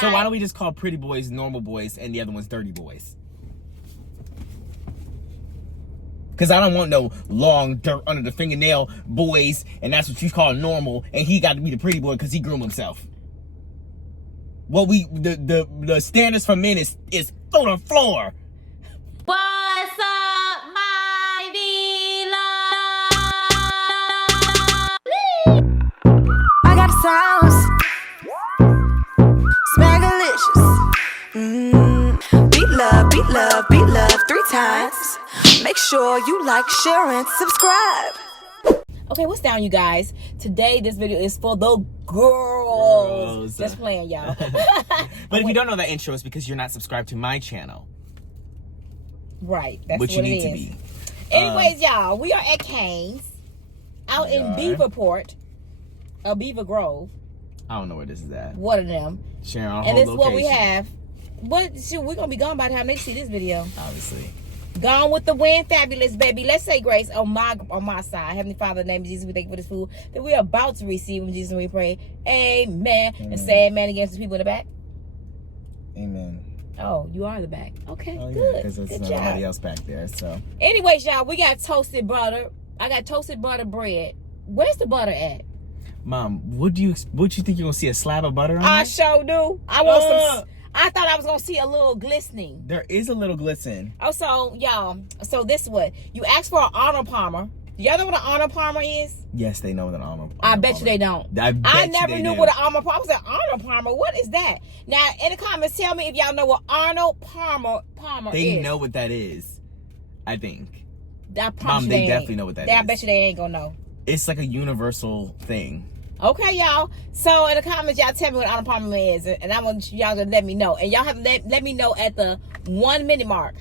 So why don't we just call pretty boys normal boys and the other one's dirty boys? Because I don't want no long dirt under the fingernail boys, and that's what you call normal, and he got to be the pretty boy because he groomed himself. The standards for men is through the floor. What's up, my beloved? I got the sounds. Smackalicious. Beat love, beat love, beat love 3 times. Make sure you like, share, and subscribe. Okay, what's down, you guys? Today, this video is for the girls. Just playing, y'all. But if you don't know that intro, it's because you're not subscribed to my channel. Right. That's which what you it need to is. be. Anyways, y'all, we are at Cane's out in Beaverport, Beaver Grove. I don't know where this is at. One of them. Sharing our and whole this is location. what we have. What? Shoot, we're going to be gone by the time they see this video. Obviously. Gone with the wind, fabulous, baby. Let's say grace on my side. Heavenly Father, in the name of Jesus, we thank you for this food that we are about to receive. In Jesus' name we pray. Amen. And say amen against the people in the back. Amen. Oh, you are the back. Okay, Oh, good. because there's Good nobody job. else back there. So. Anyways, y'all, we got toasted butter. I got toasted butter bread. Where's the butter at? Mom, would you think you're gonna see a slab of butter on I there? sure do. I want some. I thought I was gonna see a little glistening. There is a little glisten. Oh, so y'all. So this is what you asked for: an Arnold Palmer. Y'all know what an Arnold Palmer is? Yes, they know what an Arnold I bet you they don't. I never knew what an Arnold Palmer was. Arnold Palmer, what is that? Now, in the comments, tell me if y'all know what Arnold Palmer is. They know what that is, I think. Mom, they definitely know what that is. I bet you they ain't gonna know. It's like a universal thing. Okay, y'all. So, in the comments, y'all tell me what Arnold Palmer is, and I want y'all to let me know. And y'all have to let me know at the 1 minute mark.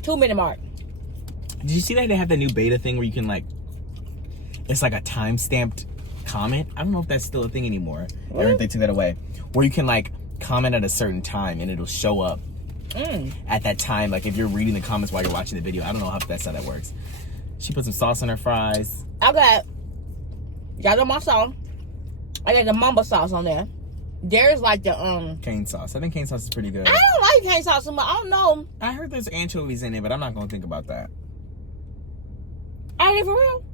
2 minute mark. Did you see that they have the new beta thing where you can it's like a time-stamped comment? I don't know if that's still a thing anymore. Or if they took that away. Where you can comment at a certain time and it'll show up at that time. Like if you're reading the comments while you're watching the video. I don't know if that's how that works. She put some sauce on her fries. I got, y'all know my sauce. I got the mamba sauce on there. There's like the cane sauce. I think cane sauce is pretty good. I don't like cane sauce so much. I don't know. I heard there's anchovies in it, but I'm not gonna think about that. Are they for real?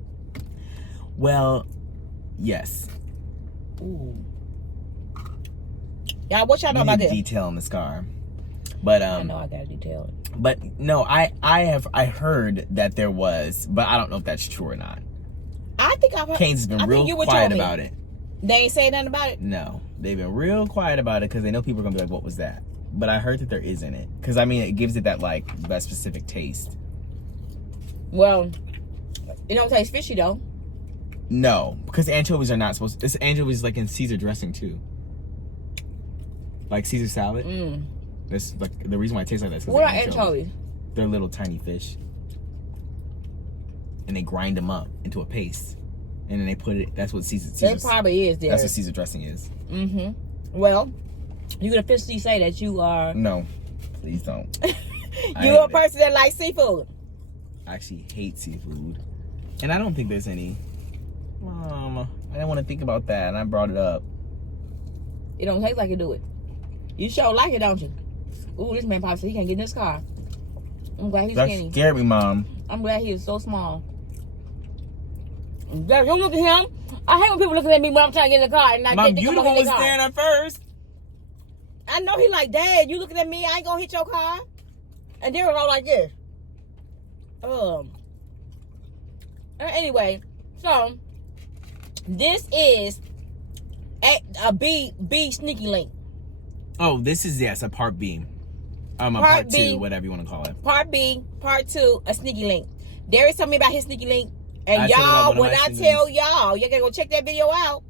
Well, yes. Ooh. Y'all, what y'all know We about need this? detail in this car. But I know I gotta detail it. But no, I heard that there was, but I don't know if that's true or not. I think I've heard. Cane's has been real quiet about it. They ain't saying nothing about it? No, they've been real quiet about it because they know people are gonna be like, "What was that?" But I heard that there is in it because I mean, it gives it that that specific taste. Well, it don't taste fishy though. No, because anchovies are not supposed. It's anchovies like in Caesar dressing too, like Caesar salad. That's like the reason why it tastes like that. Is 'cause What they're are anchovies? They're little tiny fish, and they grind them up into a paste, and then they put it. That's what Caesar. It probably is there. That's what Caesar dressing is. Well, you can officially say that you are. No, please don't. You're a person that likes seafood. I actually hate seafood, and I don't think there's any. Mom, I didn't want to think about that, and I brought it up. It don't taste like you do it. You sure like it, don't you? Ooh, this man probably said he can't get in this car. I'm glad he's skinny. That scared me, Mom. I'm glad he is so small. Don't look at him. I hate when people looking at me when I'm trying to get in the car and Mom, you the one was staring at first. I know he like, Dad, you looking at me, I ain't gonna hit your car. And they were all like this. Anyway, so this is a B sneaky link. Oh, this is a part B. A part two, whatever you want to call it. Part B, part 2, a sneaky link. Darius told me about his sneaky link. And y'all, when I tell y'all, you gotta go check that video out.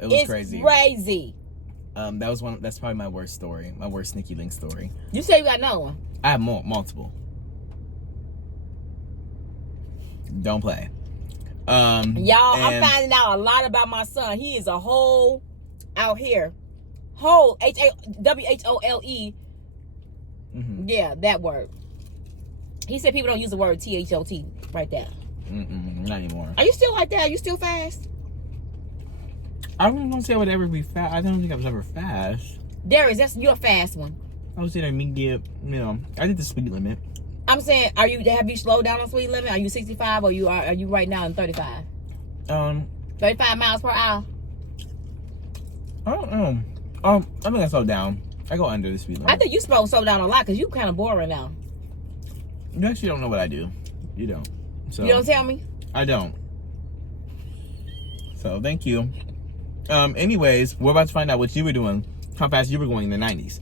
It was crazy. It's crazy. That's probably my worst story. My worst sneaky link story. You say you got another one. I have multiple. Don't play. Y'all, I'm finding out a lot about my son. He is a whole out here. Whole WHOLE. Yeah, that word. He said people don't use the word THOT right there. Not anymore. Are you still like that? Are you still fast? I don't say I would ever be fast. I don't think I was ever fast. Darius, that's your fast one. I was saying I did the speed limit. I'm saying, have you slowed down on speed limit? Are you 65 or are you right now in 35? 35 miles per hour. I don't know. I think I slowed down. I go under the speed limit. I think you supposed to slow down a lot because you kind of boring now. You actually don't know what I do. You don't. So you don't tell me? I don't. So thank you. Anyways, we're about to find out what you were doing, how fast you were going in the 90s.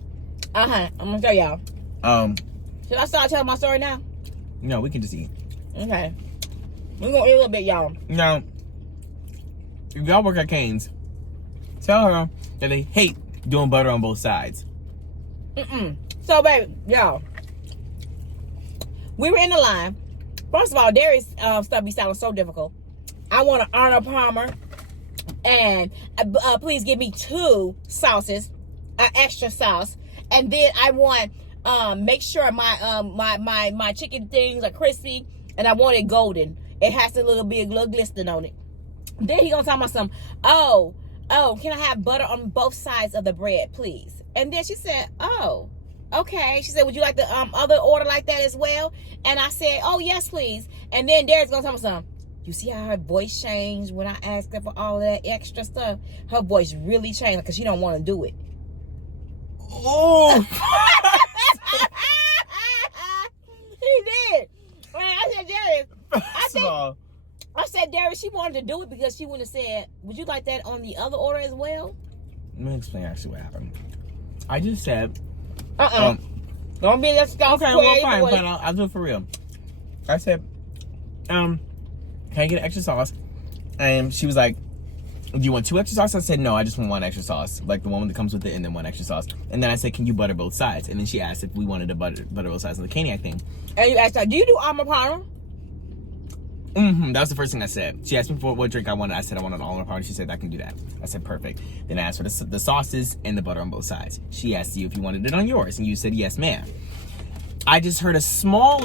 I'm gonna tell y'all. Should I start telling my story now? No, we can just eat. Okay. We're gonna eat a little bit, y'all. Now, if y'all work at Cane's, tell her that they hate doing butter on both sides. So, baby, y'all, we were in the line. First of all, Darius stuff be sounding so difficult. I want an Arnold Palmer, and please give me 2 sauces, extra sauce, and then I want make sure my chicken things are crispy, and I want it golden. It has to be a little glistening on it. Then he gonna talk about some. Oh, can I have butter on both sides of the bread, please? And then she said, oh, okay. She said, would you like the other order like that as well? And I said, oh, yes, please. And then Darius gonna tell me something. You see how her voice changed when I asked her for all that extra stuff? Her voice really changed because she don't want to do it. Oh! He did. I said, Darius. I said, Darius, she wanted to do it because she wouldn't have said, would you like that on the other order as well? Let me explain actually what happened. I just said... Don't be let's go. Okay, well, fine. I'll do it for real. I said, can I get an extra sauce? And she was like, do you want 2 extra sauces? I said, no, I just want 1 extra sauce. Like the one that comes with it and then 1 extra sauce. And then I said, can you butter both sides? And then she asked if we wanted to butter both sides of the caniac thing. And you asked her, do you do almond powder? That was the first thing I said. She asked me for what drink I wanted. I said I wanted an almond powder. She said I can do that. I said perfect. Then I asked for the sauces and the butter on both sides. She asked you if you wanted it on yours, and you said yes, ma'am. I just heard a small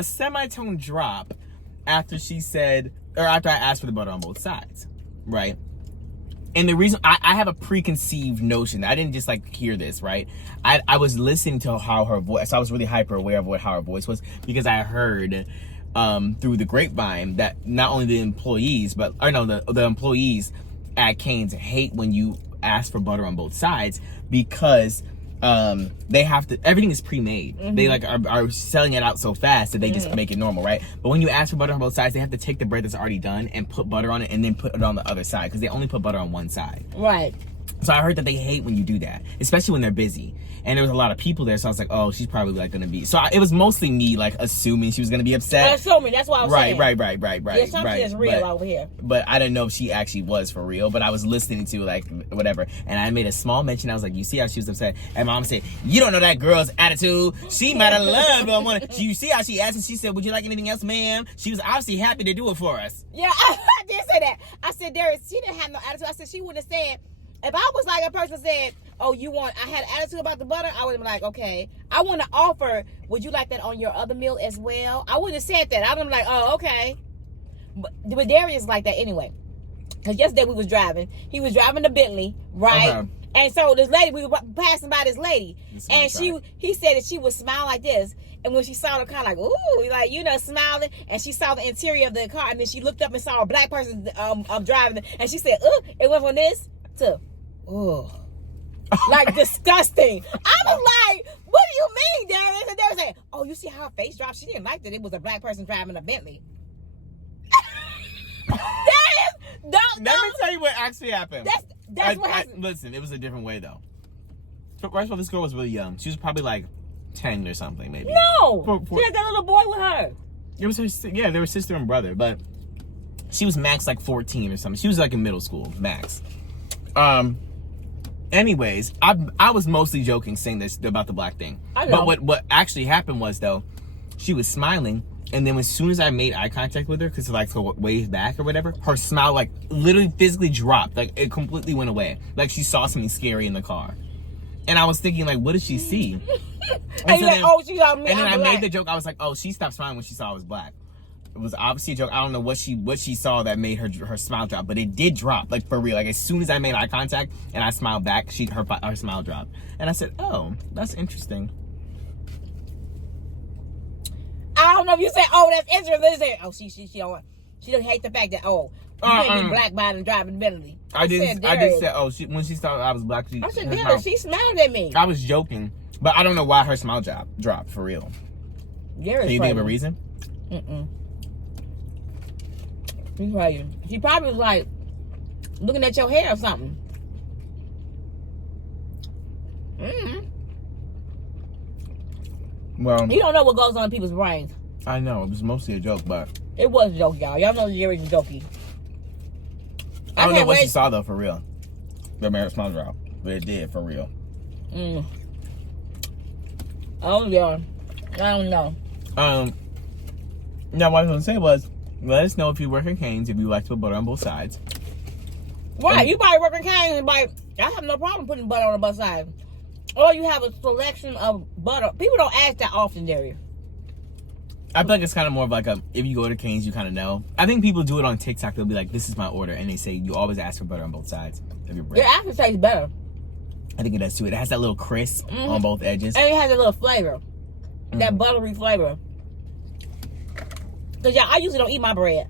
semitone drop after she said, or after I asked for the butter on both sides, right? And the reason I have a preconceived notion, I didn't just like hear this, right? I was listening to how her voice, so I was really hyper aware of how her voice was, because I heard through the grapevine that not only the employees at Cane's hate when you ask for butter on both sides, because they have to, everything is pre-made. They like are selling it out so fast that they just make it normal, right? But when you ask for butter on both sides, they have to take the bread that's already done and put butter on it and then put it on the other side, because they only put butter on one side. Right. So I heard that they hate when you do that, especially when they're busy. And there was a lot of people there, so I was like, oh, she's probably like gonna be. So it was mostly me like assuming she was gonna be upset. Assuming, that's why I was saying. Right. Yeah, something is real over here. But I didn't know if she actually was for real. But I was listening to like whatever, and I made a small mention. I was like, you see how she was upset? And Mom said, you don't know that girl's attitude. She might have loved it. You see how she asked, and she said, would you like anything else, ma'am? She was obviously happy to do it for us. Yeah, I did say that. I said, Darius, she didn't have no attitude. I said she wouldn't have said. If I was like a person said, oh, I had an attitude about the butter, I would have been like, okay. I want to offer, would you like that on your other meal as well? I wouldn't have said that. I would have been like, oh, okay. But Darius like that anyway. Because yesterday we was driving. He was driving the Bentley, right? Okay. And so this lady, we were passing by this lady. And he said that she would smile like this. And when she saw the car, like, ooh, like, smiling. And she saw the interior of the car. And then she looked up and saw a black person driving. And she said, it went from this to... Oh, like disgusting. I was like, what do you mean, Darius? And Darius said, oh, you see how her face dropped? She didn't like that it was a black person driving a Bentley. Darius, don't. Let me tell you what actually happened. That's what happened. Listen, it was a different way, though. First of all, this girl was really young. She was probably like 10 or something, maybe. No, she had that little boy with her. It was they were sister and brother, but she was max like 14 or something. She was like in middle school, max. Anyways, I was mostly joking saying this about the black thing. I know. But what actually happened was, though, she was smiling, and then as soon as I made eye contact with her, because like to wave back or whatever, her smile like literally physically dropped. Like it completely went away. Like she saw something scary in the car. And I was thinking, like, what did she see? And you're like, oh, she saw me. And then I made the joke. I was like, oh, she stopped smiling when she saw I was black. It was obviously a joke. I don't know what she saw that made her smile drop, but it did drop, like, for real. Like, as soon as I made eye contact and I smiled back, her smile dropped. And I said, oh, that's interesting. I don't know if you say, oh, that's interesting. They say, oh, she don't hate the fact that, oh, you can't be black by and driving Bentley. I did say, oh, when she thought I was black, I said, damn, she smiled at me. I was joking, but I don't know why her smile dropped, for real. Can you think of a reason? She's crazy. She probably was like looking at your hair or something. Well, you don't know what goes on in people's brains. I know, it was mostly a joke, but it was a joke, y'all. Y'all know Jerry's jokey. I don't know what she saw though, for real. The marriage smile drop, but it did, for real. Oh yeah, I don't know. Now what I was gonna say was, let us know if you work in Cane's, if you like to put butter on both sides. Right, you probably work in Cane's and I have no problem putting butter on both sides. Or you have a selection of butter. People don't ask that often, Darius. I feel like it's kind of more of like if you go to Cane's, you kind of know. I think people do it on TikTok. They'll be like, this is my order. And they say, you always ask for butter on both sides of your bread. Your after tastes better. I think it does too. It has that little crisp on both edges. And it has a little flavor. That buttery flavor. Because, y'all, I usually don't eat my bread.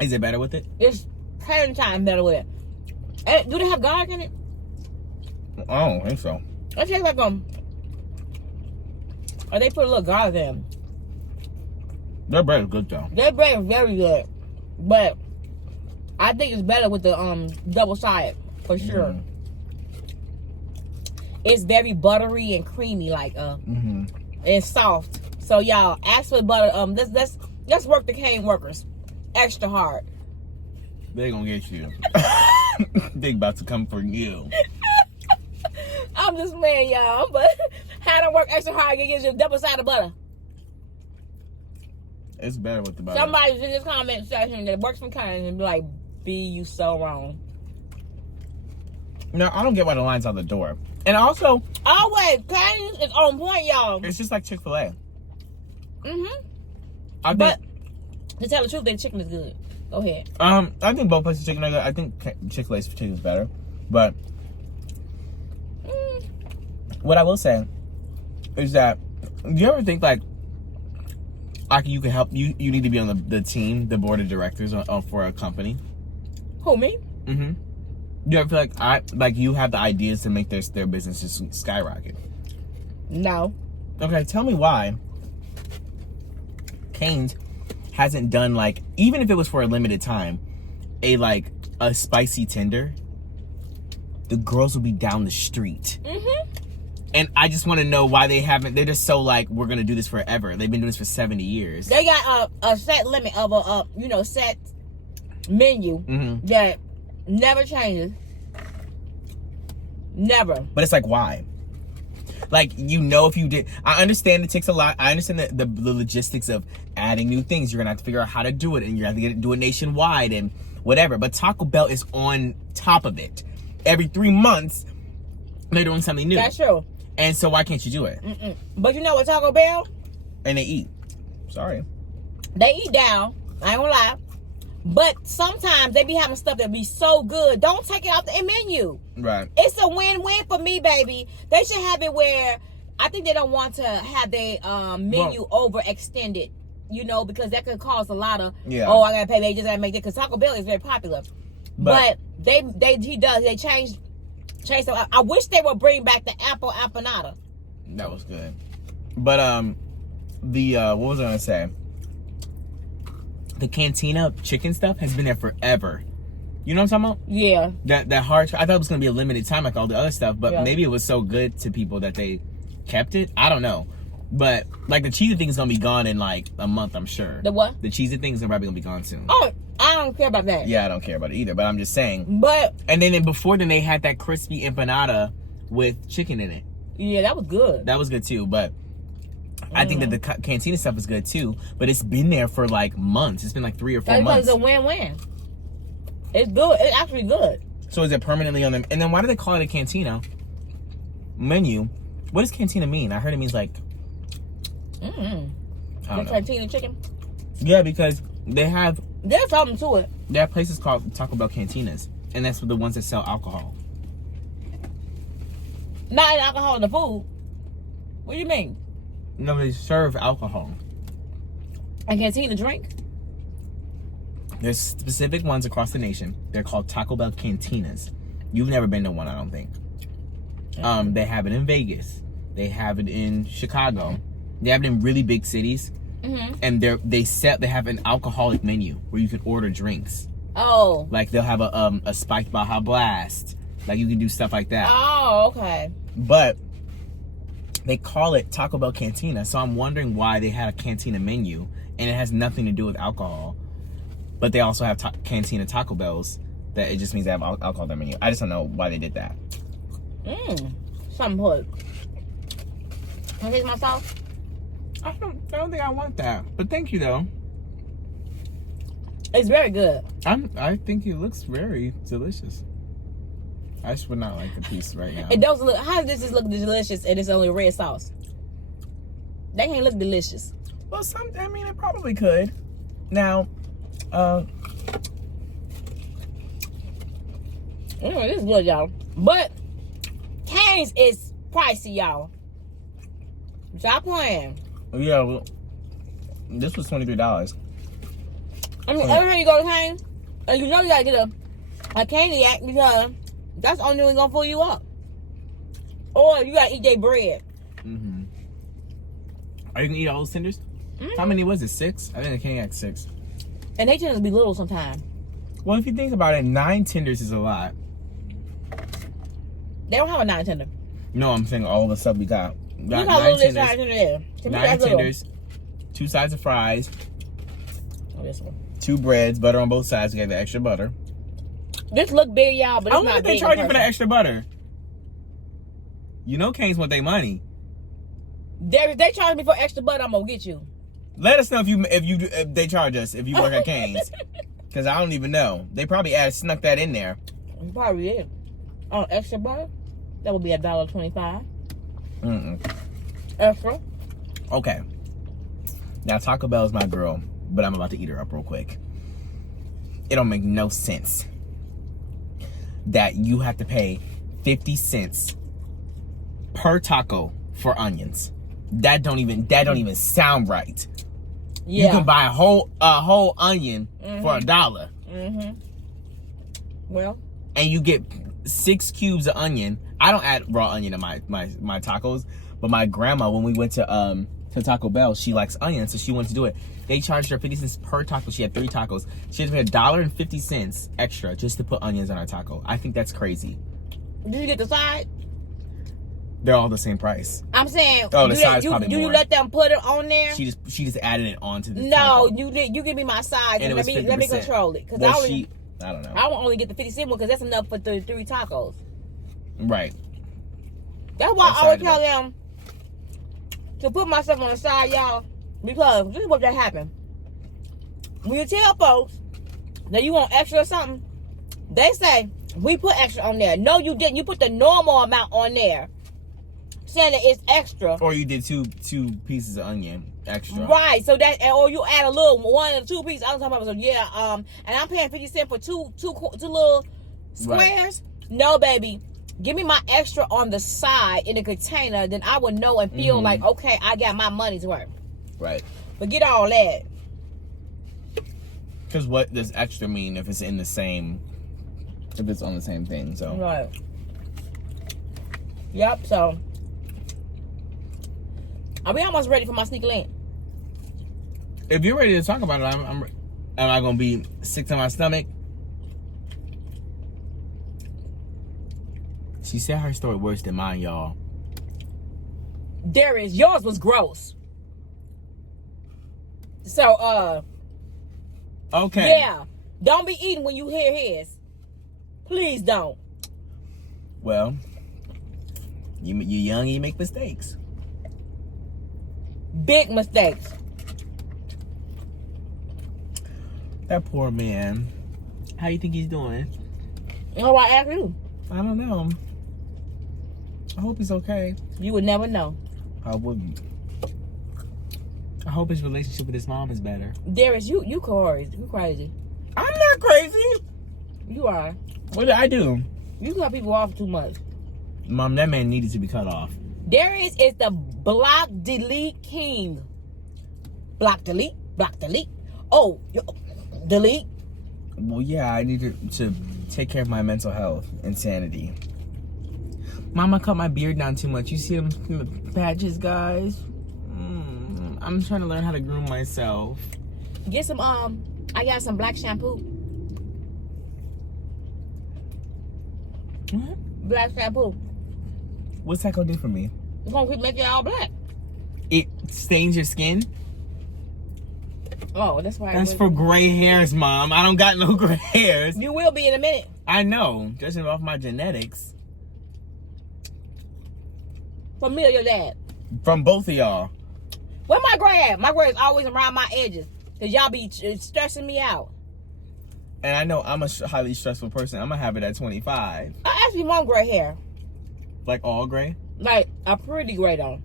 Is it better with it? It's 10 times better with it. And do they have garlic in it? I don't think so. It tastes like or they put a little garlic in. Their bread is good though. Their bread is very good, but I think it's better with the double sided for sure. It's very buttery and creamy, like and soft. So y'all ask for butter. Let's work the Cane workers extra hard. They gonna get you. They about to come for you. I'm just playing, y'all, but how to work extra hard to get you double sided butter. It's better with the butter. Somebody's in this comment section that works from Cane's and be like, B, you so wrong. No, I don't get why the line's on the door. And also, always, Cane's is on point, y'all. It's just like Chick-fil-A. But to tell the truth, their chicken is good. Go ahead. I think both places chicken are good. I think Chick-fil-A's chicken is better. But what I will say is that, do you ever think like you can help, you need to be on the team, the board of directors for a company? Who, me? Do you ever feel like you have the ideas to make their businesses skyrocket? No. Okay, tell me why Cane's hasn't done, like, even if it was for a limited time, a spicy tender. The girls will be down the street. And I just want to know why they haven't. They're just so like, we're gonna do this forever. They've been doing this for 70 years. They got a set limit of a set menu that never changes. Never. But it's like, why? Like, if you did, I understand it takes a lot. I understand the logistics of adding new things. You're gonna have to figure out how to do it, and you're gonna have to do it nationwide and whatever. But Taco Bell is on top of it. Every 3 months, they're doing something new. That's true. And so why can't you do it? But you know what, Taco Bell? And they eat. Sorry. They eat down. I ain't gonna lie. But sometimes they be having stuff that be so good. Don't take it off the menu. Right. It's a win-win for me, baby. They should have it where I think they don't want to have their menu overextended. Because that could cause a lot of I gotta pay. They just gotta make it because Taco Bell is very popular. But they changed. I wish they would bring back the apple empanada. That was good. But what was I gonna say? The Cantina chicken stuff has been there forever. You know what I'm talking about? Yeah. That hard. I thought it was gonna be a limited time like all the other stuff, but maybe it was so good to people that they kept it. I don't know. But like the cheesy thing is gonna be gone in like a month, I'm sure. The what? The cheesy thing is probably gonna be gone soon. Oh, I don't care about that. Yeah, I don't care about it either. But I'm just saying. But and then before then they had that crispy empanada with chicken in it. Yeah, that was good. That was good too. But I think that the Cantina stuff is good too. But it's been there for like months. It's been like 3 or 4 months. It's a win-win. It's good. It's actually good. So is it permanently on them? And then why do they call it a Cantina menu? What does Cantina mean? I heard it means like. The Cantina chicken. Yeah, because there's something to it. There are places called Taco Bell cantinas, and that's the ones that sell alcohol. Not alcohol in the food. What do you mean? No, they serve alcohol. A cantina drink? There's specific ones across the nation. They're called Taco Bell cantinas. You've never been to one, I don't think. They have it in Vegas. They have it in Chicago. They have it in really big cities. Mm-hmm. And they have an alcoholic menu where you can order drinks. Oh. Like they'll have a spiked Baja Blast. Like you can do stuff like that. Oh, okay. But they call it Taco Bell Cantina, so I'm wondering why they had a cantina menu and it has nothing to do with alcohol. But they also have cantina Taco Bells that it just means they have alcohol in their menu. I just don't know why they did that. Something good. Can I taste my sauce? I don't think I want that. But thank you though. It's very good. I think it looks very delicious. I just would not like the piece right now. It doesn't look. How does this look delicious and it's only red sauce? They can't look delicious. Well, it probably could. Now, this is good, y'all. But Cane's is pricey, y'all. Stop playing. Yeah, well, this was $23. I mean, every time you go to Cane's, and you know you gotta get a Caniac because that's the only one gonna pull you up. Or you gotta eat their bread. Mm-hmm. Are you gonna eat all those tenders? Mm-hmm. How many was it? 6? I think the Caniac 6. And they tend to be little sometimes. Well, if you think about it, 9 tenders is a lot. They don't have a 9 tender. No, I'm saying all the stuff we got. Look how little this size tender is. 9 tenders, 2 sides of fries. Oh, this one. 2 breads, butter on both sides. We got the extra butter. This look big, y'all, but it's not big. They charge you for the extra butter. You know Cane's want their money. If they charge me for extra butter, I'm gonna get you. Let us know if they charge us if you work at Cane's, because I don't even know. They probably snuck that in there. Probably did. Oh, extra butter? That would be $1.25. Extra. Okay. Now Taco Bell is my girl, but I'm about to eat her up real quick. It don't make no sense that you have to pay 50 cents per taco for onions. That don't even sound right. Yeah. You can buy a whole onion for $1. Mm-hmm. Well. And you get 6 cubes of onion. I don't add raw onion to my tacos, but my grandma, when we went to Taco Bell, she likes onions, so she wanted to do it. They charged her 50 cents per taco. She had 3 tacos. She had to pay $1.50 extra just to put onions on her taco. I think that's crazy. Did you get the side? They're all the same price. I'm saying, the side's probably more. Do you let them put it on there? She just added it onto the No, taco. you give me my size and let me control it. Because I don't know. I will only get the 50 cent one because that's enough for 3 tacos. Right. That's why I always tell them to put myself on the side, y'all. Because this is what that happened. When you tell folks that you want extra or something, they say, we put extra on there. No, you didn't. You put the normal amount on there, saying that it's extra. Or you did two pieces of onion extra. Right. So that, or you add a little 1 or 2 pieces. I was talking about, so yeah, and I'm paying 50 cents for two little squares. Right. No, baby. Give me my extra on the side in the container, then I would know and feel like, okay, I got my money's worth. Right. Forget all that. Because what does extra mean if it's on the same thing? So. Right. Yep. So. Are we almost ready for my sneaker link? If you're ready to talk about it, am I gonna be sick to my stomach? She said her story worse than mine, y'all. Yours was gross. So, okay. Yeah. Don't be eating when you hear his. Please don't. Well, you're young and you make mistakes. Big mistakes. That poor man. How you think he's doing? Oh, I ask you. I don't know. I hope he's okay. You would never know. I wouldn't. I hope his relationship with his mom is better. Darius, you crazy. You crazy. I'm not crazy. You are. What did I do? You cut people off too much. Mom, that man needed to be cut off. Darius is the block delete king. Block delete. Block delete. Oh, delete. Well, yeah, I need to take care of my mental health and sanity. Mom, I cut my beard down too much. You see them patches, guys? I'm trying to learn how to groom myself. Get some, I got some black shampoo. What? Black shampoo. What's that gonna do for me? It's gonna keep making it all black. It stains your skin? Oh, that's why. That's for gray hairs, Mom. I don't got no gray hairs. You will be in a minute. I know. Judging off my genetics. From me or your dad? From both of y'all. Where my gray at? My gray is always around my edges. Because y'all be stressing me out. And I know I'm a highly stressful person. I'm going to have it at 25. I actually want gray hair. Like all gray? Like a pretty gray though.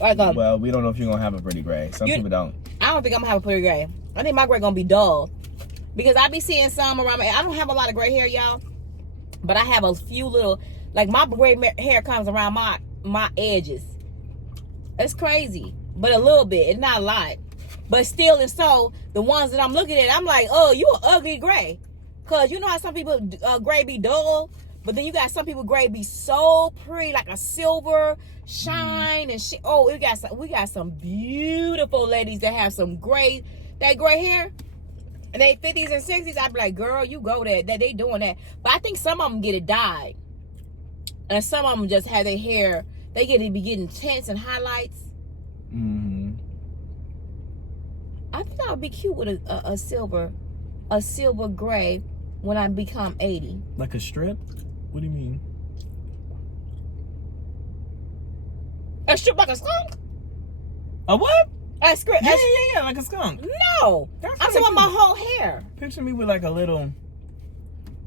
Like a, well, we don't know if you're going to have a pretty gray. Some people don't. I don't think I'm going to have a pretty gray. I think my gray going to be dull. Because I be seeing some around my... I don't have a lot of gray hair, y'all. But I have a few little... Like my gray hair comes around my edges. It's crazy. But a little bit. It's not a lot. But still and so, the ones that I'm looking at, I'm like, oh, you an ugly gray. Because you know how some people gray be dull? But then you got some people gray be so pretty, like a silver shine and shit. Oh, we got some beautiful ladies that have some gray hair. And they 50s and 60s. I'd be like, girl, you go there. That they doing that. But I think some of them get it dyed. And some of them just have their hair, they be getting tints and highlights. Mm-hmm. I think I would be cute with a silver gray when I become 80. Like a strip? What do you mean? A strip like a skunk? A what? A strip? Yeah, like a skunk. No, I'm talking about my whole hair. Picture me with like a little,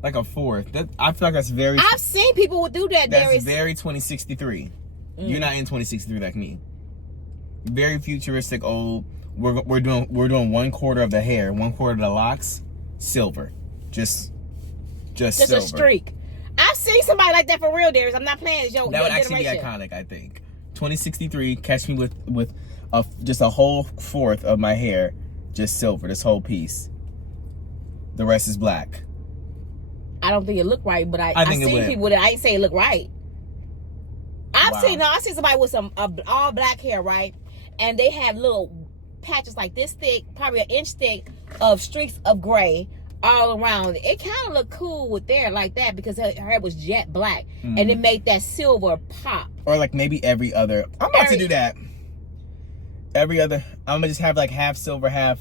like a fourth. I feel like that's very... I've seen people would do that. That's very 2063. You're not in 2063 like me. Very futuristic, old. We're doing 1/4 of the hair, 1/4 of the locks, silver, just silver. A streak. I've seen somebody like that for real, Darius. I'm not playing. That would actually be iconic. I think 2063. Catch me with just a whole fourth of my hair, just silver. This whole piece. The rest is black. I don't think it looked right, but I think seen people that I ain't say it look right. I seen somebody with some all black hair, right? And they have little patches like this thick, probably an inch thick, of streaks of gray all around. It kind of looked cool with there like that because her hair was jet black, and it made that silver pop. Or like maybe every other. I'm about to do that. Every other. I'm gonna just have like half silver, half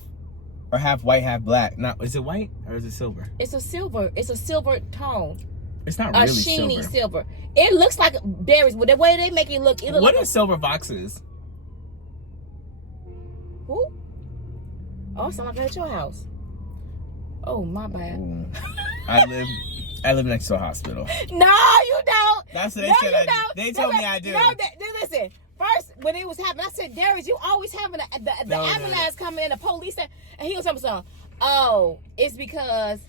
white, half black. Not is it white or is it silver? It's a silver. It's a silver tone. It's not really silver. A sheeny silver. It looks like berries, but the way they make it look, What are silver foxes? Who? Oh, sound like at your house. Oh, my bad. Ooh. I live next to a hospital. No, you don't. That's what they said. They told me I do. No, listen. First, when it was happening, I said, Darius, you always having the ambulance coming in, the police, and he was telling me something. Oh, it's because,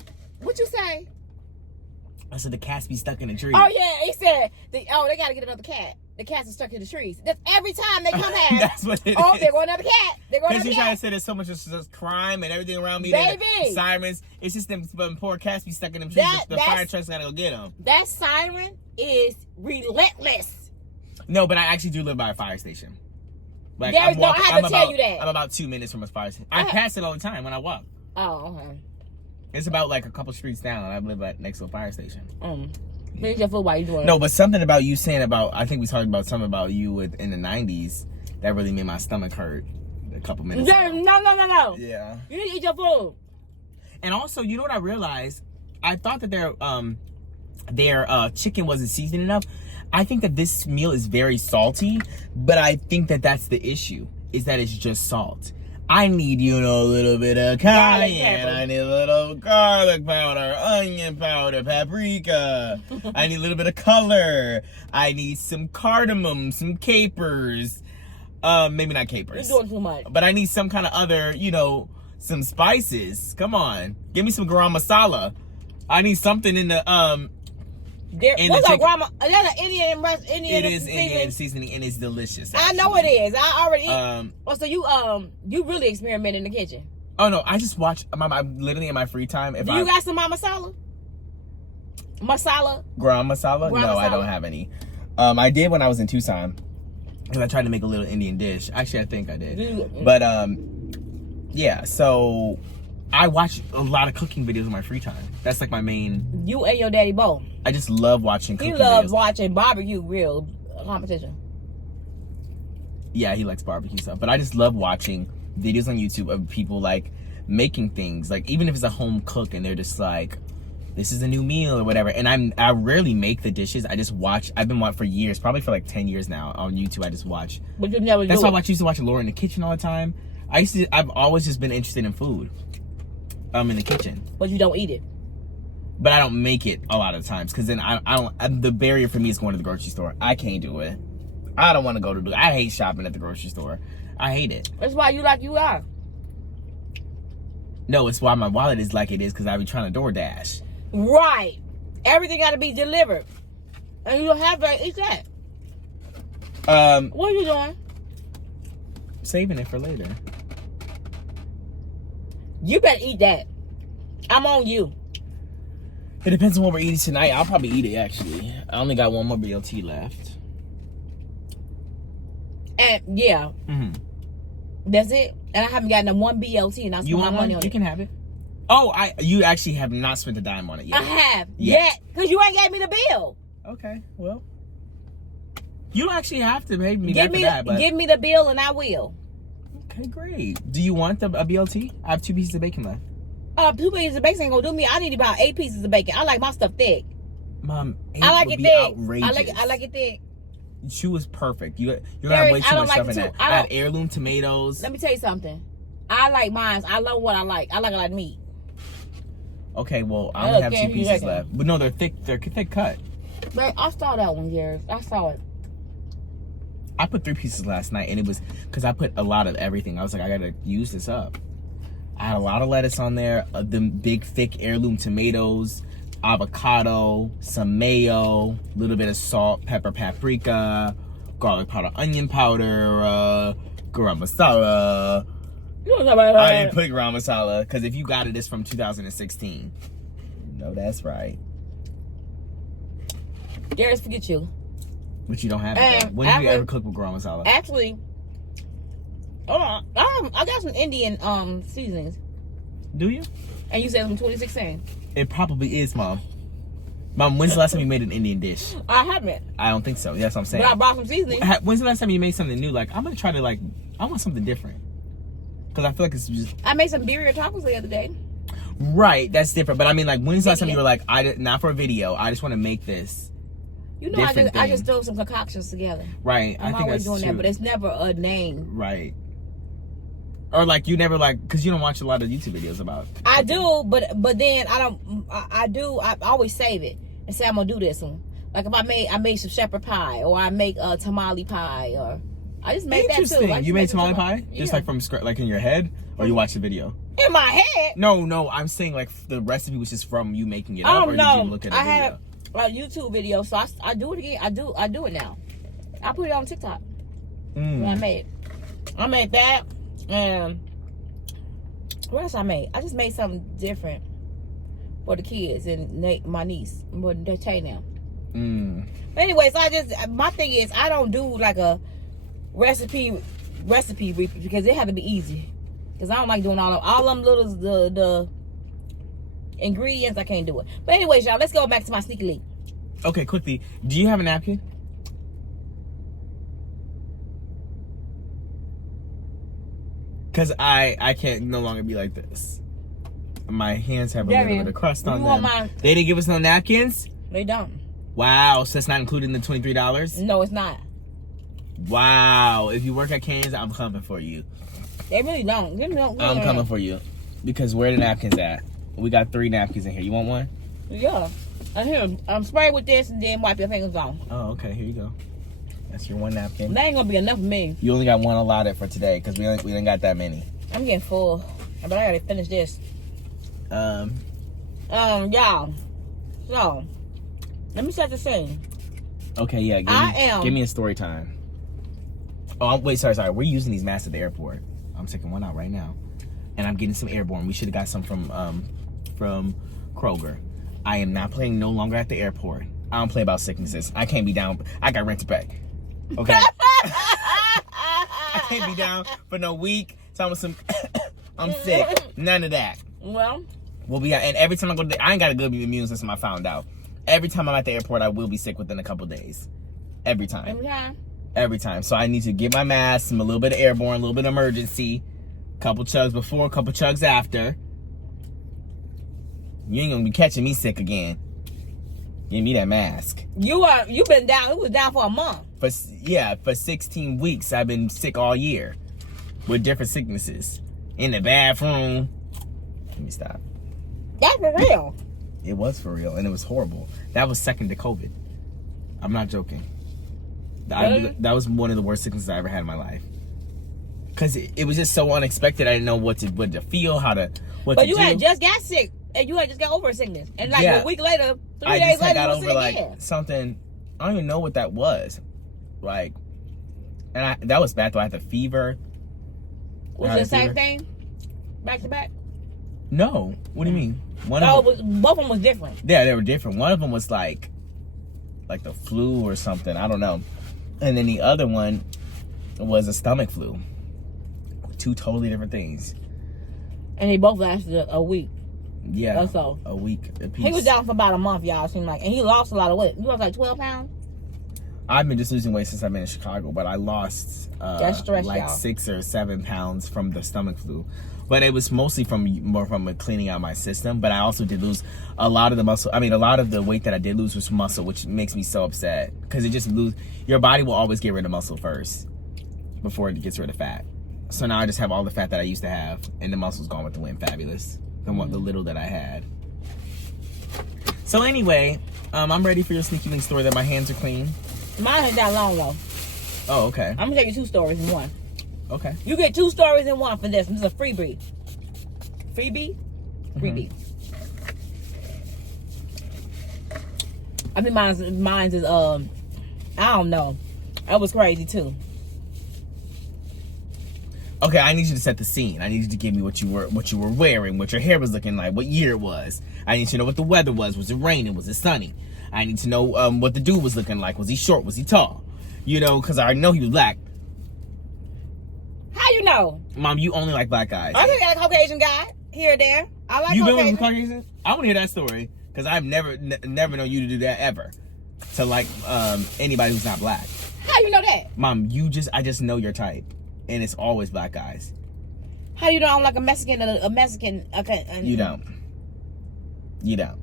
what you say? I said the cats be stuck in the tree. Oh, yeah. He said, they got to get another cat. The cats are stuck in the trees. That's every time they come in. That's what it is. Oh, there go another cat. Because he's trying to say there's so much just crime and everything around me. Baby. Sirens. It's just them poor cats be stuck in them trees. The fire trucks got to go get them. That siren is relentless. No, but I actually do live by a fire station. Like, I have to tell you that. I'm about 2 minutes from a fire station. I pass it all the time when I walk. Oh, okay. It's about like a couple streets down. I live next to a fire station. Finish your food while you doing it. No, but something about you saying about, I think we talked about something about you in the 90s that really made my stomach hurt a couple minutes ago. No. Yeah. You need to eat your food. And also, you know what I realized? I thought that their chicken wasn't seasoned enough. I think that this meal is very salty, but I think that that's the issue, is that it's just salt. I need, a little bit of cayenne. I need a little garlic powder, onion powder, paprika. I need a little bit of color. I need some cardamom, some capers. Maybe not capers. You're doing too much. But I need some kind of other, some spices. Come on. Give me some garam masala. I need something in the, what's a garam? Is that an Indian It is Indian seasoning, and it's delicious. Actually. I know it is. I already so you really experiment in the kitchen. Oh, no. I just watch, I'm literally in my free time. Do you got some masala? Masala? Garam masala? No, I don't have any. I did when I was in Tucson. Because I tried to make a little Indian dish. Actually, I think I did. But, yeah. So, I watch a lot of cooking videos in my free time. That's like my main... You and your daddy both. I just love watching cooking videos. He loves watching barbecue grill competition. Yeah, he likes barbecue stuff. But I just love watching videos on YouTube of people, like, making things. Like, even if it's a home cook and they're just like... This is a new meal or whatever. And I rarely make the dishes. I just watch. I've been watching for years, probably for like 10 years now on YouTube. I just watch. But you never That's why I used to watch Laura in the Kitchen all the time. I've always just been interested in food. In the kitchen. But you don't eat it. But I don't make it a lot of times because then I don't. The barrier for me is going to the grocery store. I can't do it. I don't want to go to. I hate shopping at the grocery store. I hate it. That's why you like you are. No, it's why my wallet is like it is because I be trying to DoorDash. Right. Everything got to be delivered. And you don't have to eat that. What are you doing? Saving it for later. You better eat that. I'm on you. It depends on what we're eating tonight. I'll probably eat it, actually. I only got one more BLT left. And, yeah. Mm-hmm. That's it. And I haven't gotten one BLT, and I spent my money on it. You can have it. Oh, you actually have not spent a dime on it yet. I have. Yet. Because you ain't gave me the bill. Okay, well. You don't actually have to pay me back for that. But... Give me the bill and I will. Okay, great. Do you want a BLT? I have 2 pieces of bacon left. 2 pieces of bacon ain't gonna do me. I need about 8 pieces of bacon. I like my stuff thick. Mom, 8 I like would it be thick. outrageous. I like it thick. Chew is perfect. You're gonna have way too much stuff in that. I have heirloom tomatoes. Let me tell you something. I like mine. I love what I like. I like a lot of meat. Okay, well, I only have 2 pieces left. But no, they're thick. They're thick cut. But I saw that one, Jared. I saw it. I put 3 pieces last night, and it was because I put a lot of everything. I was like, I gotta use this up. I had a lot of lettuce on there, the big thick heirloom tomatoes, avocado, some mayo, a little bit of salt, pepper, paprika, garlic powder, onion powder, garam masala. I didn't put garam masala because if you got it, it's from 2016. No, that's right. Darius, forget you. But you don't have it. When did you ever cook with garam masala? Actually, I got some Indian seasonings. Do you? And you said from 2016. It probably is, Mom. Mom, when's the last time you made an Indian dish? I haven't. I don't think so. That's what I'm saying. But I brought some seasoning. When's the last time you made something new? Like, I'm gonna try to I want something different. Because I feel like it's just... I made some birria tacos the other day. Right, that's different. But I mean, like, when's the last time you were like, not for a video, I just want to make this. You know, I just throw some concoctions together. Right, I'm always doing that, but it's never a name. Right. Or like, you never because you don't watch a lot of YouTube videos about... I do, but then I don't... I always save it and say I'm going to do this one. Like if I made some shepherd pie, or I make a tamale pie, or... I just made that too. You made tamale pie? Yeah. Just like from scratch, like in your head? Or you watched the video? In my head? No, I'm saying like the recipe was just from you making it up, or did you look at a video? I have a YouTube video, so I do it again. I do it now. I put it on TikTok. I made that, and what else I made? I just made something different for the kids and my niece, but they're Tay now. But anyways, my thing is I don't do like a recipe because it had to be easy, because I don't like doing all them little the ingredients. I can't do it. But anyways, y'all, let's go back to my sneaky link. Okay, quickly, do you have a napkin? Because I can't no longer be like this. My hands have a little bit of crust on them. They didn't give us no napkins? They don't. Wow, so that's not included in the $23? No, it's not. Wow, if you work at Cane's, I'm coming for you. They really don't. I'm coming for you. Because where are the napkins at? We got 3 napkins in here. You want one? Yeah. Here, spray with this and then wipe your fingers off. Oh, okay. Here you go. That's your one napkin. That ain't gonna be enough for me. You only got one allotted for today because we didn't got that many. I'm getting full, but I gotta finish this. Y'all. So, let me set the scene. Okay, yeah. Give me a story time. Oh, wait, sorry. We're using these masks at the airport. I'm taking one out right now, and I'm getting some airborne. We should have got some from Kroger. I am not playing no longer at the airport. I don't play about sicknesses. I can't be down. I got rent to pay. Okay. I can't be down for no week. Telling some I'm sick. None of that. Well, we'll be out. And every time I go to I ain't got a good immune system. I found out. Every time I'm at the airport, I will be sick within a couple days. Every time. Every time. So I need to get my mask, some a little bit of airborne, a little bit of emergency, couple chugs before, couple chugs after. You ain't gonna be catching me sick again. Give me that mask. You been down. It was down for a month. For 16 weeks, I've been sick all year with different sicknesses. In the bathroom. Let me stop. That's for real. It was for real, and it was horrible. That was second to COVID. I'm not joking. Really? That was one of the worst sicknesses I ever had in my life. Because it was just so unexpected. I didn't know what to feel, what to do. But you had just got sick, and you had just got over a sickness. And like a week later, 3 days later, got you over like something. I don't even know what that was. Like, and that was bad though. I had the fever. Was it the same thing? Back to back? No. What do you mean? Both of them was different. Yeah, they were different. One of them was like the flu or something. I don't know. And then the other one was a stomach flu. Two totally different things. And they both lasted a week. Yeah. Or so. A week apiece. He was down for about a month, y'all, it seemed like. And he lost a lot of weight. He lost like 12 pounds. I've been just losing weight since I've been in Chicago, but I lost stress, like y'all. 6 or 7 pounds from the stomach flu. But it was mostly from cleaning out my system. But I also did lose a lot of the muscle. I mean, a lot of the weight that I did lose was muscle, which makes me so upset. Because your body will always get rid of muscle first before it gets rid of fat. So now I just have all the fat that I used to have, and the muscle's gone with the wind. Fabulous. The little that I had. So anyway, I'm ready for your sneaky link story that my hands are clean. Mine ain't that long though. Oh, okay. I'm gonna tell you 2 stories in one. Okay. You get 2 stories in one for this. This is a freebie. Freebie? Freebie. I mean, mine's is I don't know. That was crazy too. Okay, I need you to set the scene. I need you to give me what you were wearing, what your hair was looking like, what year it was. I need to know what the weather was. Was it raining? Was it sunny? I need to know what the dude was looking like. Was he short? Was he tall? You know, because I already know he was black. How you know? Mom, you only like black guys. I think I like a Caucasian guy here or there. I like you Caucasian. been with Caucasian? I want to hear that story because I've never known you to do that ever. To like anybody who's not black. How you know that? Mom, I just know your type, and it's always black guys. How you know I'm like a Mexican? You don't. You don't.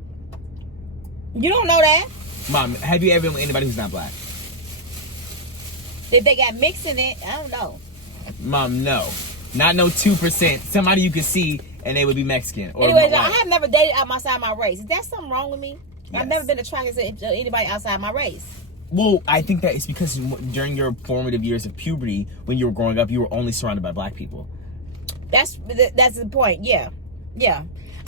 You don't know that? Mom, have you ever been with anybody who's not black? If they got mixed in it, I don't know. Mom, no. Not no 2%. Somebody you could see and they would be Mexican. Or anyways, I have never dated outside my race. Is that something wrong with me? Yes. I've never been attracted to anybody outside my race. Well, I think that it's because during your formative years of puberty, when you were growing up, you were only surrounded by black people. That's the point. Yeah.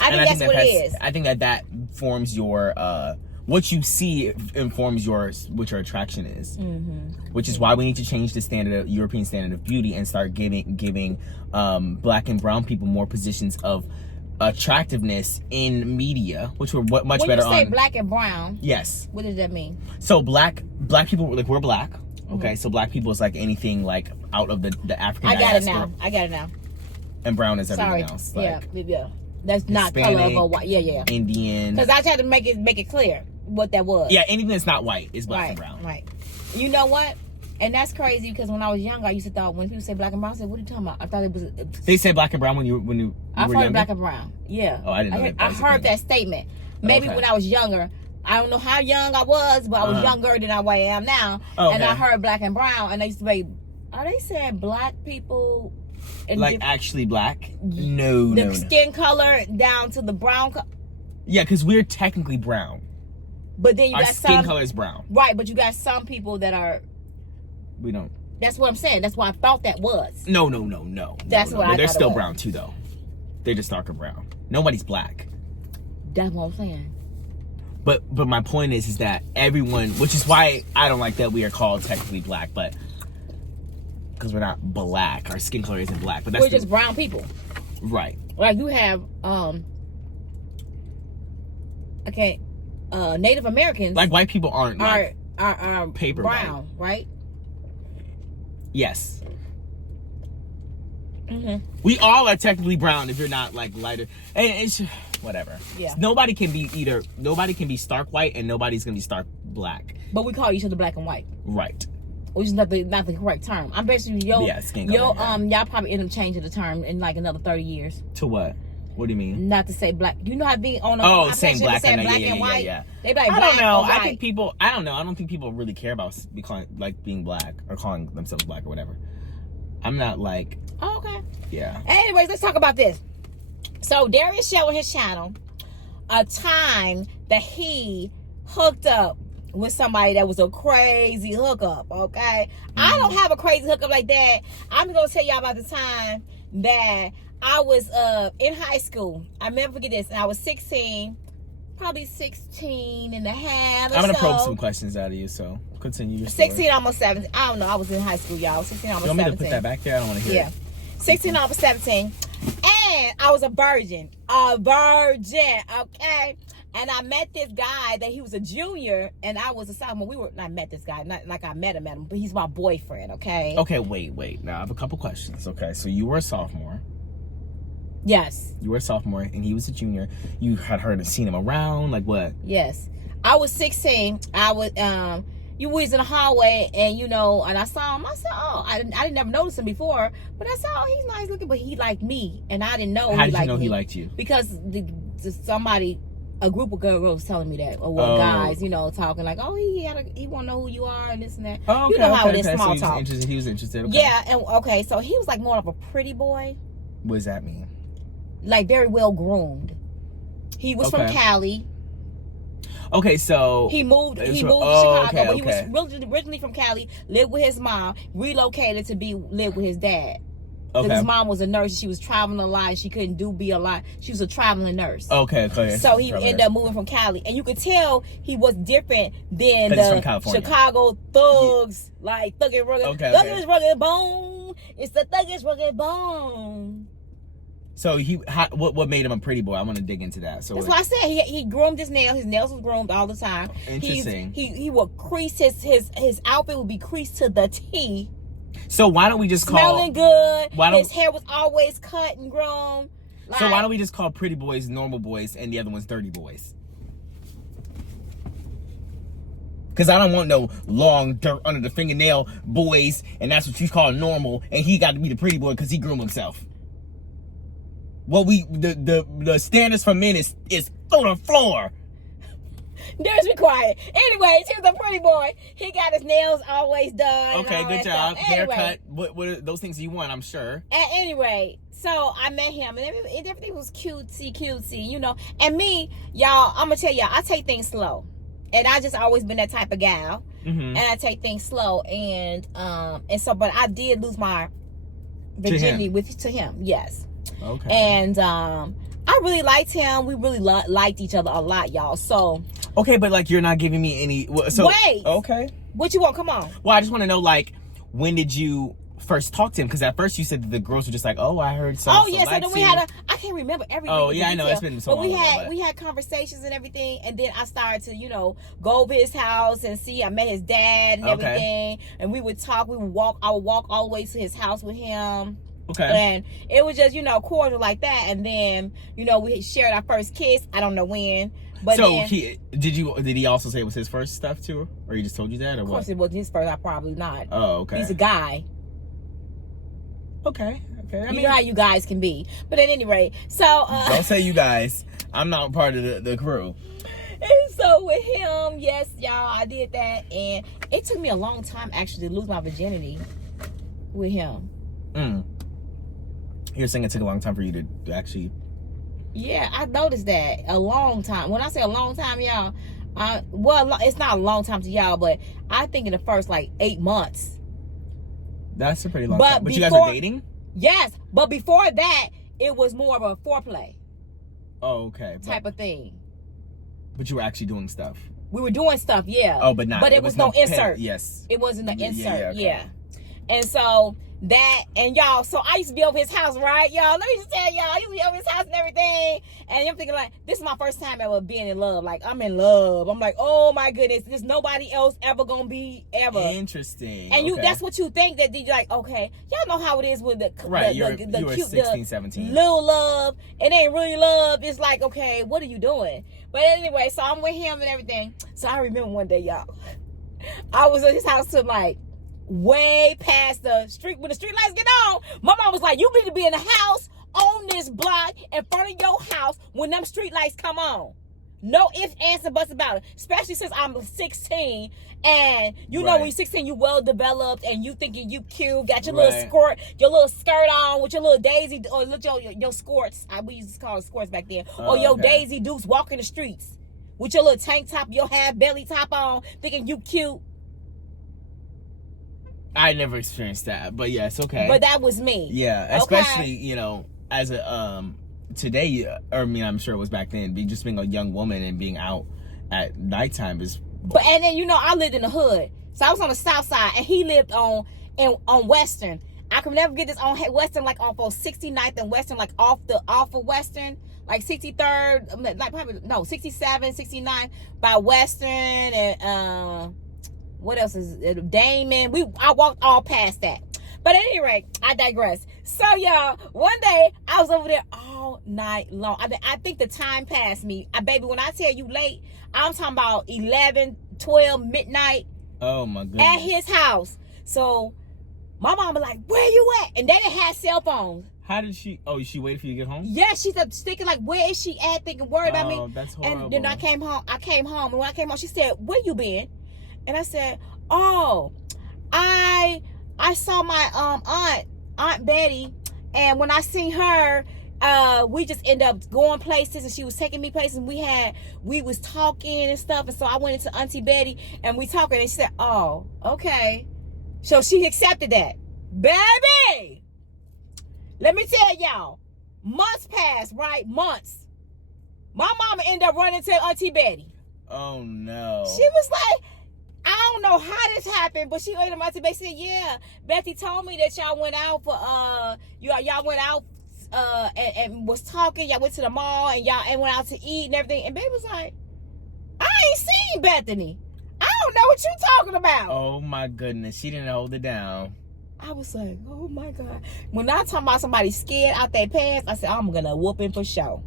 I think that's what it is. I think that forms your what you see informs what your attraction is. Mm-hmm. Which is why we need to change the European standard of beauty and start giving black and brown people more positions of attractiveness in media, which were much better on. When you say black and brown, yes. What does that mean? So black people, like, we're black. Okay, so black people is like anything like out of the African diaspora. I got it now. And brown is everything else. Like, yeah. That's not Hispanic, color of white. Yeah. Indian. Because I tried to make it clear what that was. Yeah, anything that's not white is black and brown. Right. You know what? And that's crazy because when I was younger, I used to thought when people say black and brown, I said, "What are you talking about?" I thought it was. They say black and brown when you I've were heard younger? black and brown. Yeah. Oh, I didn't know that. I heard that statement. Maybe when I was younger. I don't know how young I was, but I was younger than I am now. Okay. And I heard black and brown, and they used to be, are they saying black people? Like actually black? No. The skin color down to the brown color. Yeah, because we're technically brown. But then you Our got skin color is brown. Right, but you got some people that are We don't. That's what I'm saying. That's what I thought that was. No. That's what I thought. They're still it was. brown too, though. They're just darker brown. Nobody's black. That's what I'm saying. But my point is that everyone, which is why I don't like that we are called technically black, but because we're not black, our skin color isn't black, but that's we're just brown people, right? Like you have Native Americans, like white people aren't are paper brown, white. right? Yes. Mm-hmm. We all are technically brown if you're not like lighter. And it's whatever. Yeah. Nobody can be stark white and nobody's gonna be stark black. But we call each other black and white. Right. Which is not the correct term. I'm basically skin color, y'all probably end up changing the term in like another 30 years. To what? What do you mean? Not to say black. You know how being on saying black and white. Yeah. They be like I don't know. I think people. I don't know. I don't think people really care about being black or calling themselves black or whatever. I'm not like. Oh, okay. Yeah. Anyways, let's talk about this. So Darius showed on his channel a time that he hooked up with somebody that was a crazy hookup. Okay, I don't have a crazy hookup like that. I'm gonna tell y'all about the time that I was in high school. I never forget this. And I was 16, probably 16 and a half. I'm gonna probe some questions out of you. So continue your 16, story. almost 17. I don't know. I was in high school, y'all. 16, almost 17. You want me to put that back there? I don't want to hear it. 16, almost 17. And I was a virgin. Okay? And I met this guy that he was a junior and I was a sophomore. I met this guy, not like I met him, but he's my boyfriend, okay? Okay, wait. Now I have a couple questions. Okay, so you were a sophomore. Yes. You were a sophomore and he was a junior. You had heard and seen him around, like what? Yes. I was 16. I was you was in the hallway and and I saw him. I said, oh, I didn't never notice him before, but I saw, oh, he's nice looking, but he liked me and I didn't know. How did you know he liked you? Because a group of girls was telling me that, or guys, talking like, oh, he want to know who you are and this and that. Oh, okay, you know how it is, so small talk. He was interested. Okay. Yeah, and okay, so he was like more of a pretty boy. What does that mean? Like very well groomed. He was from Cali. Okay, so he moved to Chicago, but he okay. was originally from Cali, lived with his mom, relocated to live with his dad. Because his mom was a nurse and she was traveling a lot and she couldn't be a lot. She was a traveling nurse. Okay. So he ended up moving from Cali. And you could tell he was different than the Chicago thugs. Like Thuggish Rugged. Thuggish Rugged Bone. It's the Thuggish Rugged Bone. So what made him a pretty boy? I want to dig into that. So that's what I said. He groomed his nails. His nails was groomed all the time. Interesting. He would crease his outfit would be creased to the T. So why don't we just smelling good? His hair was always cut and grown. So why don't we just call pretty boys normal boys and the other ones dirty boys? Because I don't want no long dirt under the fingernail boys, and that's what you call normal, and he got to be the pretty boy because he groomed himself. What the standards for men is through the floor. Darius, be quiet. Anyways, he was a pretty boy. He got his nails always done. Okay, good job. Haircut. What are those things you want, I'm sure. Anyway, so I met him and everything was cutesy, And me, y'all, I'm going to tell y'all, I take things slow. And I just always been that type of gal. Mm-hmm. And I take things slow. But I did lose my virginity to him. Yes. Okay. And I really liked him. We really liked each other a lot, y'all. So. Okay, but like you're not giving me any. Wait. Okay. What you want? Come on. Well, I just want to know, like, when did you first talk to him? Because at first you said that the girls were just like, oh, I heard so. Oh yeah, so then we had I can't remember everything. Oh yeah, I know it's been so long. But we had conversations and everything, and then I started to go over his house and see. I met his dad and everything, and we would talk. We would walk. I would walk all the way to his house with him. Okay. And it was just cordial like that, and then we shared our first kiss. I don't know when. But so did he also say it was his first stuff too, or he just told you that, or what? Of course it was his first. I probably not. Oh, okay. He's a guy. Okay. I mean, know how you guys can be. But at any rate, so don't say you guys. I'm not part of the crew. And so with him, yes, y'all, I did that, and it took me a long time actually to lose my virginity with him. You're saying it took a long time for you to actually. Yeah, I noticed that. A long time. When I say a long time, y'all, it's not a long time to y'all, but I think in the first 8 months That's a pretty long time. But you guys were dating? Yes, but before that, it was more of a foreplay. Oh, okay. Type of thing. But you were actually doing stuff. We were doing stuff, yeah. Oh, but not. But it was no insert. Yes. It wasn't an insert, okay. yeah. And so that, and y'all, so I used to be over his house, right, y'all? Let me just tell y'all, I used to be over his house and everything. And I'm thinking, like, this is my first time ever being in love. Like, I'm in love. I'm like, oh my goodness, there's nobody else ever gonna be ever. Interesting. And that's what you think, that you're like, okay, y'all know how it is with the you were cute, 16, 17. Little love. It ain't really love. It's like, okay, what are you doing? But anyway, so I'm with him and everything. So I remember one day, y'all, I was at his house till like way past the street. When the street lights get on, my mom was like, you need to be in the house on this block in front of your house when them street lights come on. No ifs, ands, and buts about it. Especially since I'm 16, and you know when you're 16, you well developed, and you thinking you cute, got your little skirt on with your little daisy, or look your skirts. We used to call it skirts back then, or your daisy dukes walking the streets with your little tank top, your half belly top on, thinking you cute. I never experienced that, but yes, okay. But that was me. Yeah, especially as a today, or I mean, I'm sure it was back then. Just being a young woman and being out at nighttime is. But and then I lived in the hood, so I was on the south side, and he lived on Western. I could never get this on Western, like off of 69th and Western, like off of Western, like 63rd, like probably no 67, 69 by Western, and what else is it? Damon. I walked all past that. But at any rate, I digress. So y'all, one day I was over there all night long. I think the time passed me. Baby, when I tell you late, I'm talking about 11, 12, midnight. Oh my goodness. At his house. So my mom was like, where you at? And they didn't have cell phones. How did she? Oh, she waited for you to get home? Yeah, she's thinking like, where is she at? Thinking, worried about me. Oh, that's horrible. And then I came home. And when I came home, she said, where you been? And I said, oh, I saw my Aunt Betty, and when I seen her, we just ended up going places, and she was taking me places, and we was talking and stuff, and so I went into Auntie Betty, and we talking, and she said, oh, okay. So she accepted that. Baby, let me tell y'all, months passed, right? Months. My mama ended up running to Auntie Betty. Oh no. She was like, I don't know how this happened, but she went to my Betty said, yeah, Betty told me that y'all went out for y'all went out and was talking, y'all went to the mall and y'all went out to eat and everything. And baby was like, I ain't seen Bethany. I don't know what you talking about. Oh my goodness, she didn't hold it down. I was like, oh my God. When I talk about somebody scared out their pants, I said, I'm gonna whoop him for sure.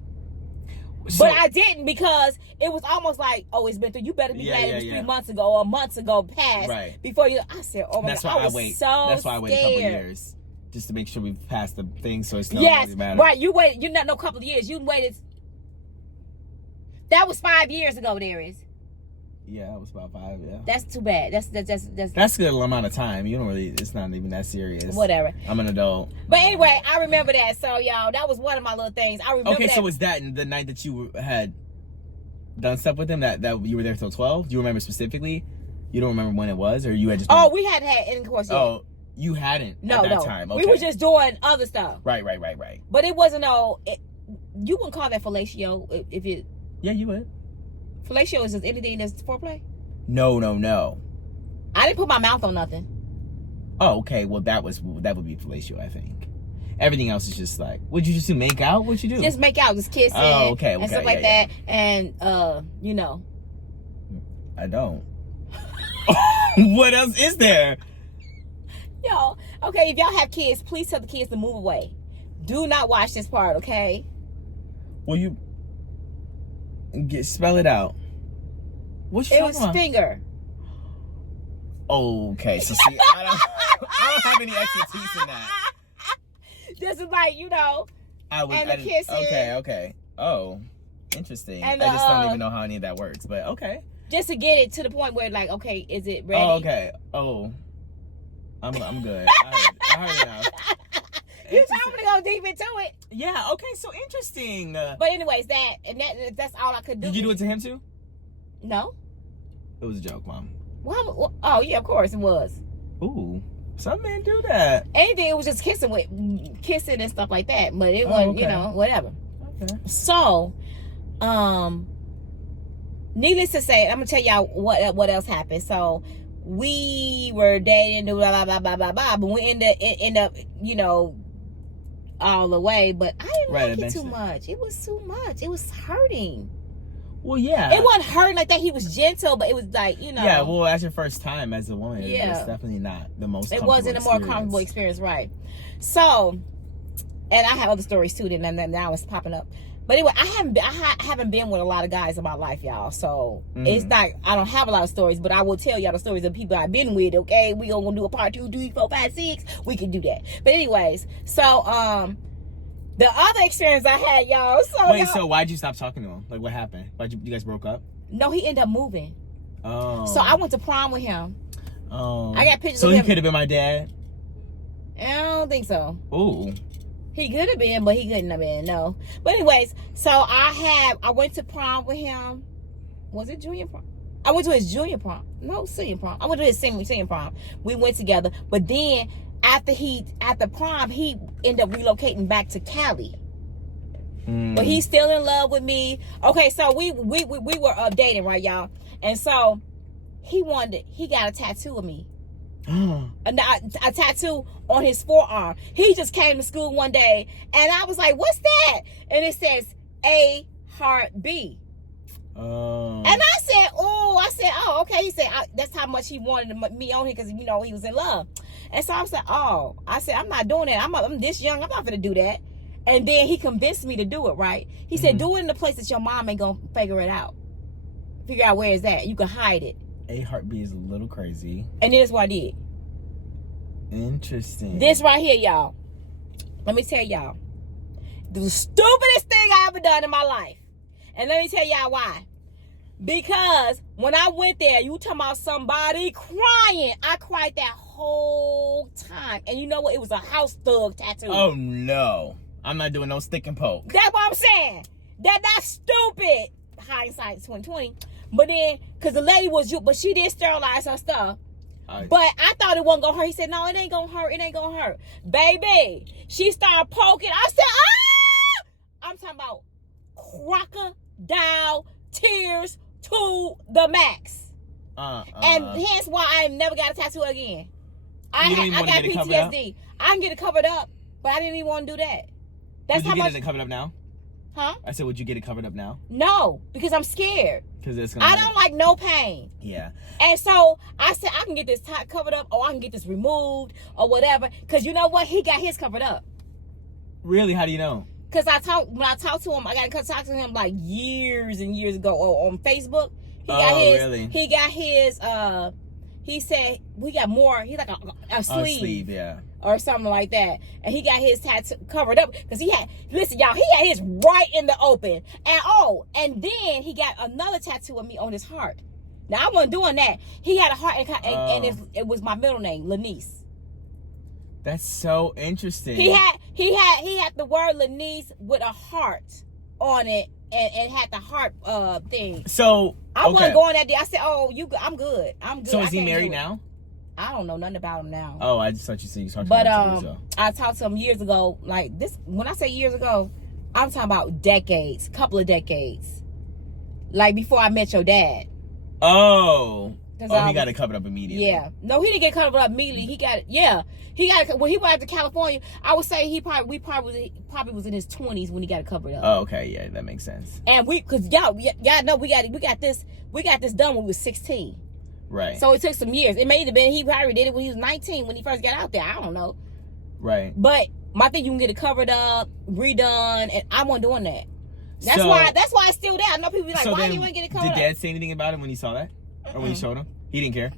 So, but I didn't, because it was almost like, oh, it's been through. You better be glad it was 3 months ago or months ago past. Right. Before you, I said, oh my God, I was so That's why I wait a couple of years. Just to make sure we've passed the thing, so it's not really matter. Right. You waited, you're not no couple of years. You waited. That was 5 years ago, Darius. Yeah, it was about 5, yeah. That's too bad. That's a good amount of time. You don't really, it's not even that serious. Whatever. I'm an adult. But anyway, I remember that. So, y'all, that was one of my little things. I remember that. Okay, so was that the night that you had done stuff with him, that you were there till 12? Do you remember specifically? You don't remember when it was, or you had just been... Oh, we hadn't had intercourse yet. Oh, you hadn't at that time. Okay. We were just doing other stuff. Right. But it wasn't you wouldn't call that fellatio if it... Yeah, you would. Fellatio is just anything that's foreplay? No. I didn't put my mouth on nothing. Oh, okay. Well, that would be fellatio, I think. Everything else is just like, would you just do make out? What'd you do? Just make out, just kissing. Oh, okay. And stuff like that. And, I don't. What else is there? Yo, okay, if y'all have kids, please tell the kids to move away. Do not watch this part, okay? Well, spell it out. It was finger. Okay, so see, I don't have any expertise in that. This is like, and the kissing. Okay. Oh, interesting. And I just don't even know how any of that works, but okay. Just to get it to the point where, like, okay, is it ready? Oh, okay. Oh, I'm good. I heard it now. You told me to go deep into it. Yeah. Okay. So interesting. But anyways, that's all I could do. Did you do it to him too? No. It was a joke, Mom. Well, oh yeah, of course it was. Ooh. Some men do that. Anything, it was just kissing and stuff like that. But it wasn't, okay. Whatever. Okay. So, needless to say, I'm gonna tell y'all what else happened. So we were dating, blah blah blah blah blah blah, but we end up, all the way. But I didn't like it too much. It was too much. It was hurting. Well, yeah. It wasn't hurting like that. He was gentle, but it was like, Yeah, well, that's your first time as a woman. Yeah. It's definitely not the most. It wasn't a more comfortable experience, right? So, and I have other stories too. Then now it's popping up. But anyway, I haven't been with a lot of guys in my life, y'all. So it's not, I don't have a lot of stories, but I will tell y'all the stories of people I've been with. Okay, we gonna do a part 2, 3, 4, 5, 6. We can do that. But anyways, so the other experience I had, y'all. So why'd you stop talking to him? Like, what happened? You guys broke up? No, he ended up moving. Oh. So I went to prom with him. Oh. I got pictures of him. So he could have been my dad? I don't think so. Ooh. He could have been, but he couldn't have been, no. But anyways, so I went to prom with him. Was it junior prom? I went to his junior prom. No, senior prom. I went to his senior prom. We went together. But then after prom, he ended up relocating back to Cali. But he's still in love with me. Okay, so we were dating, right, y'all? And so he got a tattoo of me. a tattoo on his forearm. He just came to school one day and I was like, what's that? And it says A heart B. And I said, oh, okay. He said, that's how much he wanted me on here because, he was in love. And so I said, I'm not doing that. I'm this young. I'm not going to do that. And then he convinced me to do it, right? He said, do it in the place that your mom ain't going to figure out where it's at. You can hide it. A heart B is a little crazy. And that's what I did. Interesting. This right here, y'all. Let me tell y'all. The stupidest thing I ever done in my life. And let me tell y'all why. Because when I went there, you talking about somebody crying. I cried that whole time. And you know what? It was a house thug tattoo. Oh, no. I'm not doing no stick and poke. That's what I'm saying. That's stupid. Hindsight 2020. But then, because the lady but she did sterilize her stuff. But I thought it wasn't going to hurt. He said, no, it ain't going to hurt. It ain't going to hurt. Baby, she started poking. I said, I'm talking about crocodile tears to the max. And hence why I never got a tattoo again. I got PTSD. I can get it covered up, but I didn't even want to do that. Would you get it covered up now? Huh? I said, would you get it covered up now? No, because I'm scared. Because I don't like no pain. Yeah. And so I said, I can get this covered up, or I can get this removed, or whatever. Because you know what? He got his covered up. Really? How do you know? Because when I talked to him, I got to talk to him like years and years ago on Facebook. Really? He got his, he said, we got more. He's like a sleeve. Sleeve, yeah. Or something like that. And he got his tattoo covered up. Because listen, y'all, he had his right in the open. And then he got another tattoo of me on his heart. Now, I wasn't doing that. He had a heart, and it was my middle name, Lanice. That's so interesting. He had the word Lanice with a heart on it, and had the heart thing. So I wasn't going that day. I said, I'm good. I'm good. So is he married now? I don't know nothing about him now. Oh, I just thought you said you talked to him. But years ago. I talked to him years ago. Like this, when I say years ago, I'm talking about decades, couple of decades. Like before I met your dad. Oh, he got it covered up immediately. Yeah, no, he didn't get covered up immediately. He got it. Yeah, he got it when he went out to California. I would say we probably was in his 20s when he got it covered up. Oh, okay, yeah, that makes sense. And because y'all know we got this done when we was 16. Right. So it took some years. It may have been he probably did it when he was 19 when he first got out there. I don't know. Right. But my thing, you can get it covered up, redone, and I wasn't doing that. That's why it's still there. I know people be like, why do you want to get it covered up? Did Dad say anything about it when he saw that? Or when you showed him? He didn't care?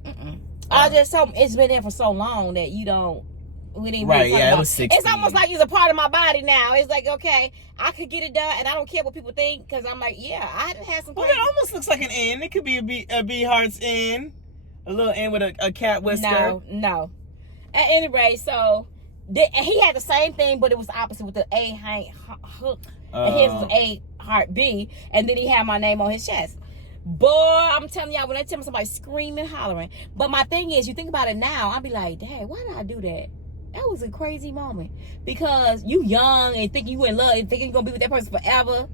I just told him it's been there for so long that we didn't really talk about it was 16. It's almost like it's a part of my body now. It's like, okay, I could get it done and I don't care what people think because I'm like, yeah, I had some. Well, it almost looks like an N. It could be a B heart's N. A little N with a cat whisker. No. At any rate, so he had the same thing, but it was the opposite with the A hook. And his was A heart B, and then he had my name on his chest. Boy, I'm telling y'all, when they tell me somebody screaming, hollering. But my thing is, you think about it now, I'll be like, dang, why did I do that? That was a crazy moment. Because you young and thinking you in love and thinking you're going to be with that person forever.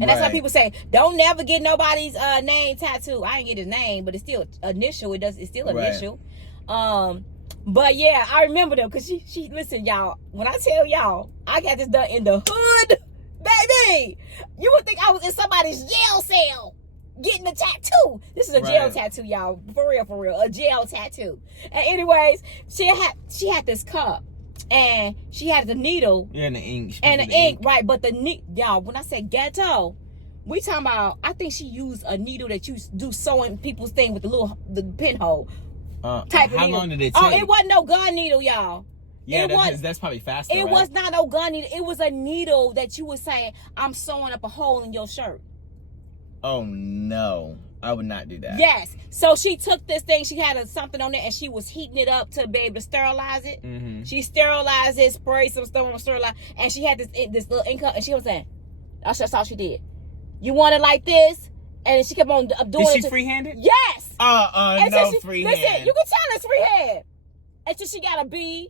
And that's why people say, don't never get nobody's name tattooed. I ain't get his name, but it's still initial. It's still initial. But yeah, I remember them because she listen, y'all. When I tell y'all, I got this done in the hood, baby. You would think I was in somebody's jail cell getting a tattoo. This is a jail tattoo, y'all. For real, a jail tattoo. And anyways, she had this cup. And she had the needle. Yeah, and the ink. And the ink, right. But y'all, when I say ghetto, we talking about, I think she used a needle that you do sewing people's thing with the pinhole. Type of how needle. long did it take? Oh, it wasn't no gun needle, y'all. Yeah, that's probably faster. It was not no gun needle. It was a needle that you were saying, I'm sewing up a hole in your shirt. Oh, no. I would not do that. Yes. So she took this thing, she had something on it, and she was heating it up to be able to sterilize it. Mm-hmm. She sterilized it, sprayed some stuff on sterilize, and she had this little ink up, and she was saying, that's all she did. You want it like this? And she kept on doing it. Is she free-handed? Yes. No freehand. Listen, you can tell it's freehand. Until she got a B.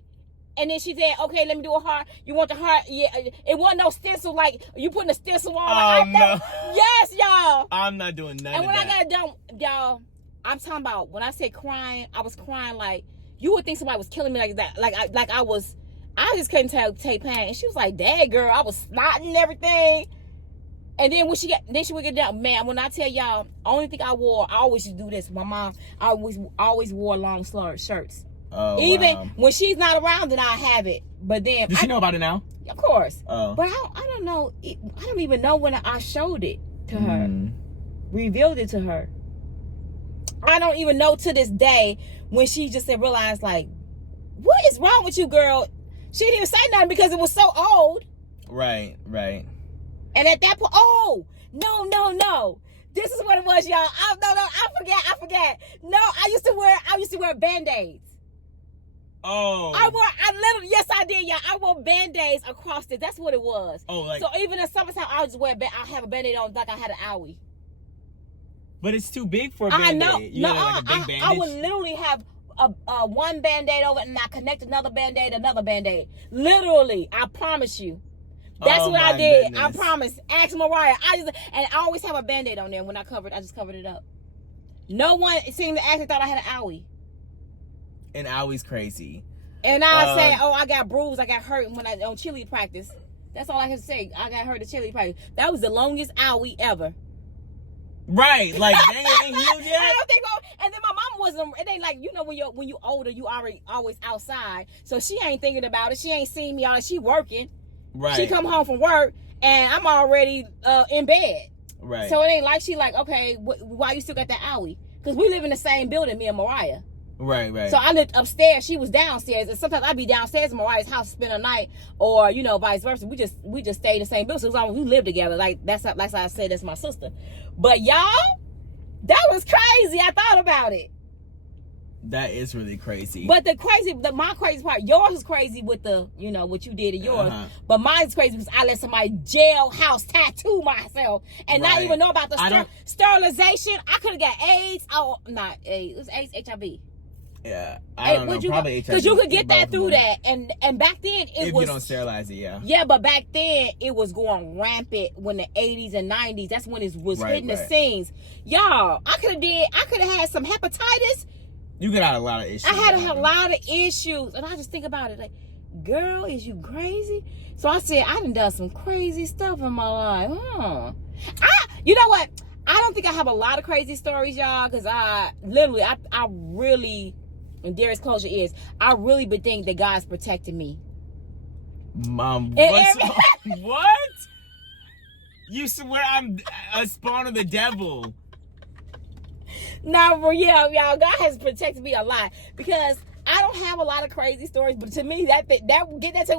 And then she said, okay, let me do a heart. You want the heart? Yeah. It wasn't no stencil like you putting a stencil on. No. Yes, y'all. I'm not doing none and of when that. I got done, y'all, I'm talking about when I said crying, I was crying like you would think somebody was killing me like that. I just couldn't take pain. And she was like, dang, girl, I was snotting and everything. And then she would get down. Man, when I tell y'all, only thing I wore, I always used to do this. My mom, I always wore long shirts. Oh, even when she's not around, then I have it. But then does she know about it now? Of course. Oh. But I don't know. I don't even know when I showed it to her, revealed it to her. I don't even know to this day when she just realized like, what is wrong with you, girl? She didn't even say nothing because it was so old. Right. And at that point, no. This is what it was, y'all. I forget. No, I used to wear Band-Aids. Oh. Yes, I did, y'all. I wore Band-Aids across it. That's what it was. Oh, like. So even in summertime, I would just wear I have a Band-Aid on like I had an owie. But it's too big for a Band-Aid. I know. You know, like a big bandage. I would literally have a one Band-Aid over it and I connect another Band-Aid. Literally, I promise you. That's what I did. Goodness. I promise. Ask Mariah. I always have a Band-Aid on there when I just covered it up. No one seemed to actually thought I had an owie. And owie's crazy. And I say, I got bruised, I got hurt when I on cheerleading practice. That's all I can say. I got hurt at cheerleading practice. That was the longest owie ever. Right, like dang, it ain't healed yet. And then my mom wasn't. It ain't like when you older, you always outside. So she ain't thinking about it. She ain't seen me all. She working. Right. She come home from work and I'm already in bed. Right. So it ain't like she like, okay, why you still got that owie? Because we live in the same building, me and Mariah. Right. So I lived upstairs, she was downstairs, and sometimes I'd be downstairs in Mariah's house, spend a night, or vice versa. We just stay in the same building. So as long as we live together, like that's how I said, that's my sister. But y'all, that was crazy. I thought about it. That is really crazy. But my crazy part, yours was crazy with what you did to yours. But mine's crazy because I let somebody jailhouse tattoo myself and not even know about the sterilization. I could have got AIDS. Oh, not AIDS. It was AIDS, HIV. Yeah, I don't know. Probably HIV. Because you could get that through that, and back then if you don't sterilize it, yeah. Yeah, but back then it was going rampant when the 80s and 90s. That's when it was hitting the scenes. Y'all, I could have had some hepatitis. You could have a lot of issues. I had a lot of issues, and I just think about it like, girl, is you crazy? So I said, I done some crazy stuff in my life, You know what? I don't think I have a lot of crazy stories, y'all, because I really, and Darius, close your ears, I really been thinking that God's protecting me. Mom, what? You swear I'm a spawn of the devil. No, for real, y'all, God has protected me a lot because I don't have a lot of crazy stories, but to me, that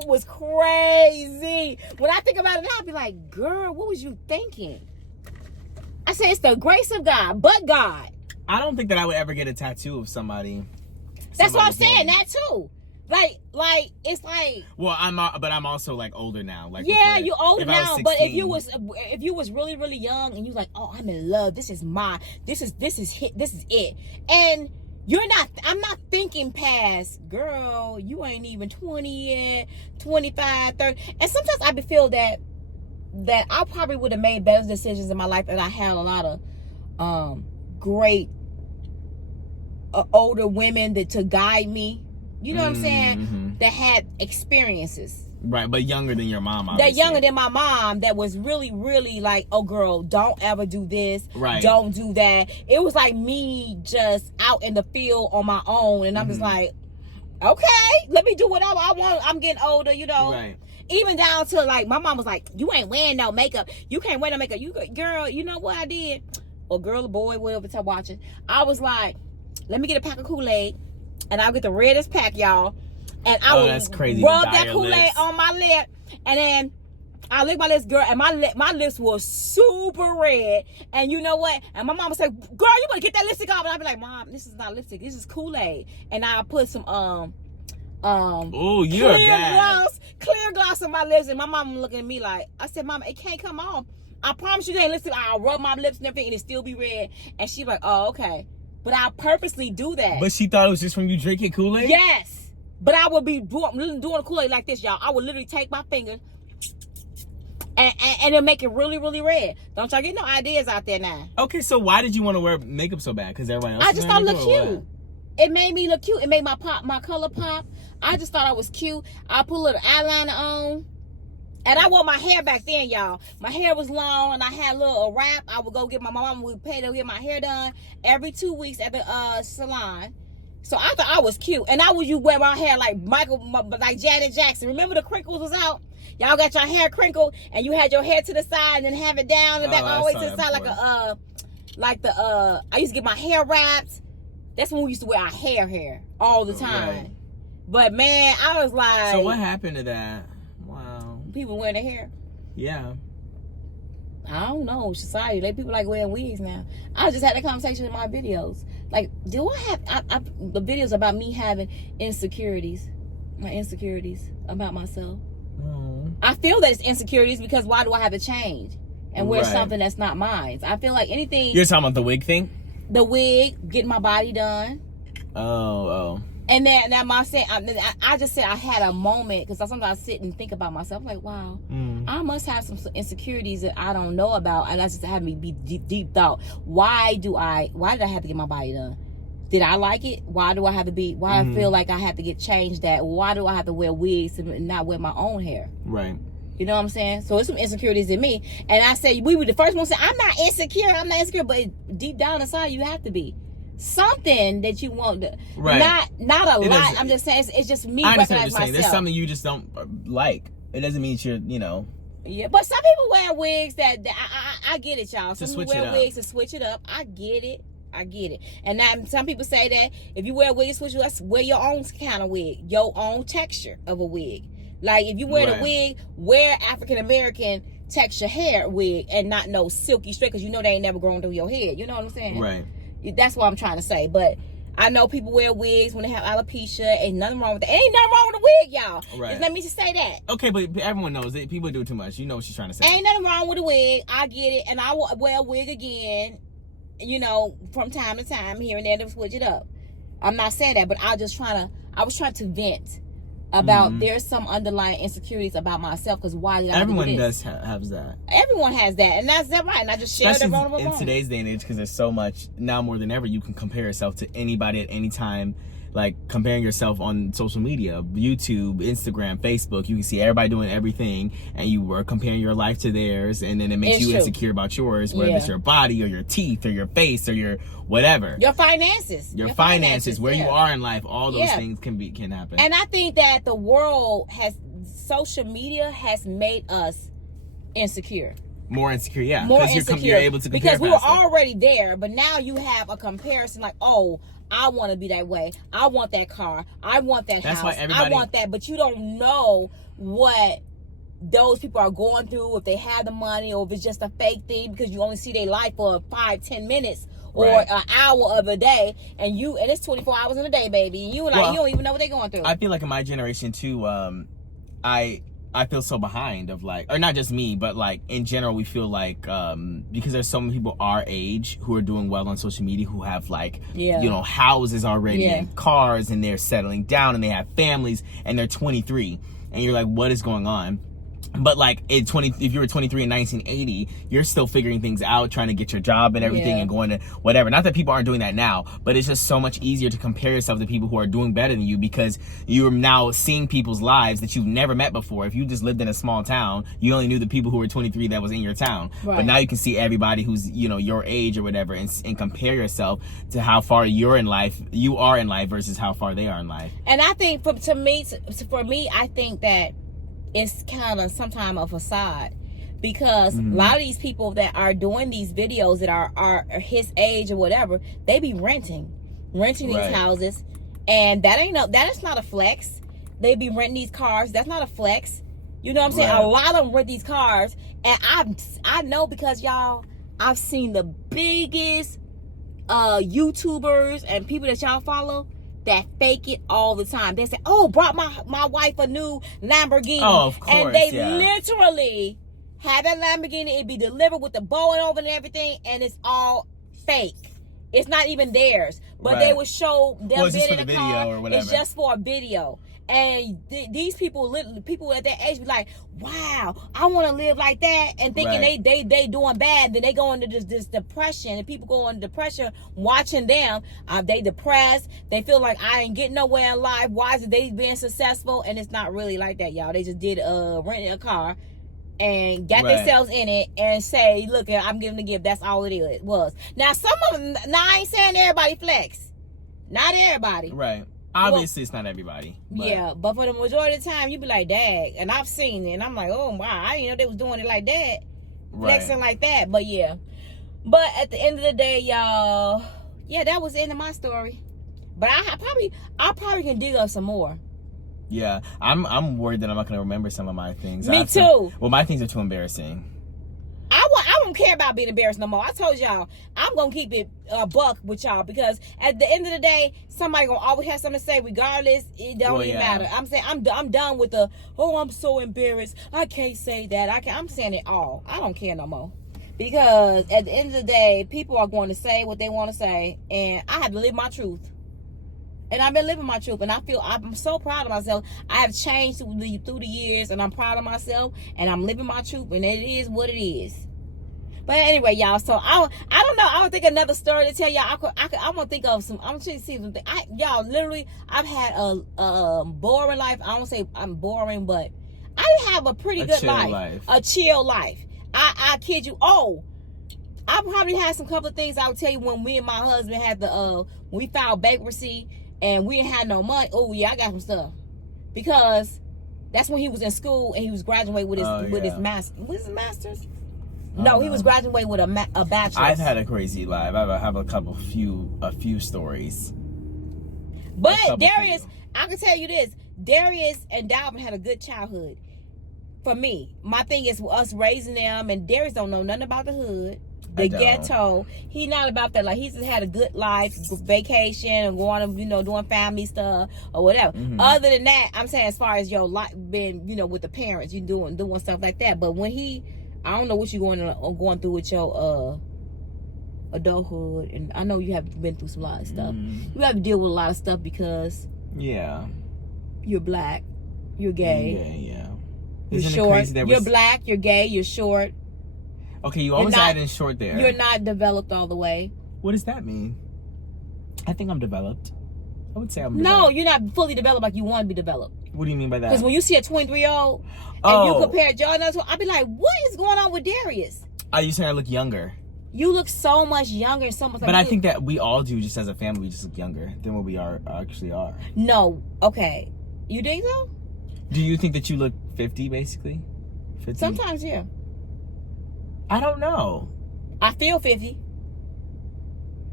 was crazy. When I think about it now, I'll be like, girl, what was you thinking? I said, it's the grace of God, but God. I don't think that I would ever get a tattoo of somebody. That's what I'm saying, that too. Like it's like. Well, but I'm also like older now. Like yeah, you're older now. 16, but if you was really really young and you like, oh, I'm in love. This is it. And I'm not thinking past, girl, you ain't even 20 yet, 25, 30. And sometimes I feel that I probably would have made better decisions in my life if I had a lot of great older women to guide me. You know what I'm saying? Mm-hmm. That had experiences. Right, but younger than your mom, obviously. That younger than my mom, that was really, really like, oh, girl, don't ever do this. Right. Don't do that. It was like me just out in the field on my own. And I'm just like, okay, let me do whatever I want. I'm getting older, you know. Right. Even down to like, my mom was like, you ain't wearing no makeup. You can't wear no makeup. Girl, you know what I did? Or girl or boy, whatever time watching. I was like, let me get a pack of Kool-Aid. And I'll get the reddest pack, y'all. And I would rub that Kool-Aid on my lip. And then I lick my lips, girl. And my lips were super red. And you know what? And my mom would say, girl, you better get that lipstick off. And I'd be like, Mom, this is not lipstick. This is Kool-Aid. And I'll put some oh, you're clear gloss on my lips. And my mom looking at me like, I said, Mama, it can't come off. I promise you, they ain't lipstick. I'll rub my lips and everything, and it still be red. And she's like, oh, okay. But I purposely do that. But she thought it was just from you drinking Kool-Aid? Yes. But I would be doing Kool-Aid like this, y'all. I would literally take my finger and it'll make it really, really red. Don't y'all get no ideas out there now. Okay, so why did you want to wear makeup so bad? Because everybody else I just thought it looked cute. It made me look cute. It made my color pop. I just thought I was cute. I put a little eyeliner on. And I wore my hair back then, y'all. My hair was long, and I had a little wrap. I would go get my mom would pay to get my hair done every 2 weeks at the salon. So I thought I was cute, and I would wear my hair like like Janet Jackson. Remember the crinkles was out? Y'all got your hair crinkled, and you had your hair to the side, and then have it down the back, always to the side, I used to get my hair wrapped. That's when we used to wear our hair all the time. Right. But man, I was like, so what happened to that? People wearing their hair. Yeah. I don't know. Society. People like wearing wigs now. I just had that conversation in my videos. Like, do I have the videos about me having insecurities? My insecurities about myself. Mm. I feel that it's insecurities because why do I have to change and wear something that's not mine? I feel like anything. You're talking about the wig thing? The wig, getting my body done. Oh. And then I just said I had a moment because sometimes I sit and think about myself. I'm like, wow, I must have some insecurities that I don't know about, and that's just having me be deep thought. Why did I have to get my body done? Did I like it? Why do I have to be? Why I feel like I have to get changed? That why do I have to wear wigs and not wear my own hair? Right. You know what I'm saying? So it's some insecurities in me, and I say we were the first one to say I'm not insecure, but deep down inside you have to be. Something that you want to, right? Not a lot. I'm just saying it's just me. I understand what you're saying. Myself. There's something you just don't like. It doesn't mean you're, Yeah, but some people wear wigs that I get it, y'all. Some people wear wigs to switch it up. I get it. And now some people say that if you wear a wig, switch it up, wear your own kind of wig, your own texture of a wig. Like if you wear the wig, wear African American texture hair wig and not no silky straight because they ain't never grown through your head. You know what I'm saying? Right. That's what I'm trying to say. But I know people wear wigs when they have alopecia. Ain't nothing wrong with that. Ain't nothing wrong with a wig, y'all. Right. Just let me just say that. Okay, but everyone knows it. People do too much. You know what she's trying to say. Ain't nothing wrong with a wig. I get it. And I will wear a wig again, from time to time here and there to switch it up. I'm not saying that, but I was trying to vent about there's some underlying insecurities about myself because why did I everyone do this? does have that. Everyone has that, and that's that right. And I just shared the vulnerable in today's day and age because there's so much now more than ever you can compare yourself to anybody at any time. Like comparing yourself on social media, YouTube, Instagram, Facebook, you can see everybody doing everything, and you were comparing your life to theirs, and then it makes you insecure about yours, whether it's your body or your teeth or your face or your whatever, your finances, where you are in life. All those things can happen. And I think that the world social media has made us insecure. More insecure, yeah. More insecure. You're able to compare because we were already there, but now you have a comparison like, oh, I want to be that way. I want that car. I want that house. I want that. But you don't know what those people are going through, if they have the money or if it's just a fake thing because you only see their life for 5-10 minutes or an hour of the day, and it's 24 hours in a day, baby. And you you don't even know what they're going through. I feel like in my generation too, I feel so behind of like, or not just me, but like in general, we feel like because there's so many people our age who are doing well on social media who have like houses already and cars, and they're settling down and they have families, and they're 23, and you're like, what is going on? But like if you were 23 in 1980, you're still figuring things out, trying to get your job and everything, and going to whatever. Not that people aren't doing that now, but it's just so much easier to compare yourself to people who are doing better than you, because you're now seeing people's lives that you've never met before. If you just lived in a small town, you only knew the people who were 23 that was in your town. Right. But now you can see everybody who's your age or whatever, and compare yourself to how far you are in life versus how far they are in life. And I think for me, I think that it's kind of sometimes a facade, because a lot of these people that are doing these videos that are his age or whatever, they be renting these houses, and that is not a flex. They be renting these cars. That's not a flex. You know what I'm saying? A lot of them rent these cars, and I know, because y'all, I've seen the biggest YouTubers and people that y'all follow that fake it all the time. They say, "Oh, brought my wife a new Lamborghini." Oh, of course, and they literally have that Lamborghini. It be delivered with the bow and over and everything, and it's all fake. It's not even theirs. But they would show them being in a car. Or whatever. It's just for a video. And these people at that age be like, "Wow, I want to live like that," and thinking they doing bad. Then they go into this depression, and people go into depression watching them. They depressed. They feel like, I ain't getting nowhere in life. Why is it they being successful? And it's not really like that, y'all. They just did rented a car and got themselves in it and say, "Look, I'm giving a gift." That's all it was. Now some of them. Now I ain't saying everybody flex. Not everybody. Right. Obviously, it's not everybody. But for the majority of the time, you be like, "Dag," and I've seen it, and I'm like, "Oh wow, I didn't know they was doing it like that, flexing like that." But yeah, but at the end of the day, y'all, that was the end of my story. But I probably can dig up some more. Yeah, I'm worried that I'm not gonna remember some of my things. Me too. Well, my things are too embarrassing. I don't care about being embarrassed no more. I told y'all, I'm gonna keep it a buck with y'all, because at the end of the day, somebody gonna always have something to say, regardless. It don't even matter. I'm saying I'm done with I'm so embarrassed, I can't say that. I'm saying it all. I don't care no more, because at the end of the day, people are going to say what they want to say, and I have to live my truth. And I've been living my truth, and I'm so proud of myself. I have changed through the years, and I'm proud of myself, and I'm living my truth, and it is what it is. But anyway, y'all, so I don't know. I would think another story to tell y'all. I'm gonna think of some. I'm trying to see something. Y'all, literally, I've had a boring life. I don't say I'm boring, but I have a pretty good life. A chill life. I kid you. Oh, I probably had some couple of things I would tell you when me and my husband had when we filed bankruptcy and we didn't have no money. Oh yeah, I got some stuff, because that's when he was in school and he was graduating with his master. What is his master's? No, he was graduating with a bachelor's. I've had a crazy life. I have a few stories. But Darius, I can tell you this: Darius and Dalvin had a good childhood. For me, my thing is us raising them, and Darius don't know nothing about the hood, the ghetto. He not about that. Like, he just had a good life, vacation, and going, doing family stuff or whatever. Mm-hmm. Other than that, I'm saying as far as your life being, with the parents, you doing stuff like that. But when I don't know what you're going through with your adulthood, and I know you have been through a lot of stuff. You have to deal with a lot of stuff because you're black, you're gay, you're short. You're black, you're gay, you're short. Okay, you always add in short there. You're not developed all the way. What does that mean? I think I'm developed. I would say I'm developed. No, you're not fully developed like you want to be developed. What do you mean by that? Because when you see a 23-year-old and you compare Joe and I'll be like, what is going on with Darius? Are you saying I look younger? You look so much younger and so much. But I think that we all do, just as a family, we just look younger than what we actually are. No, okay. You think so? Do you think that you look 50, basically? 50? Sometimes, yeah. I don't know. I feel 50.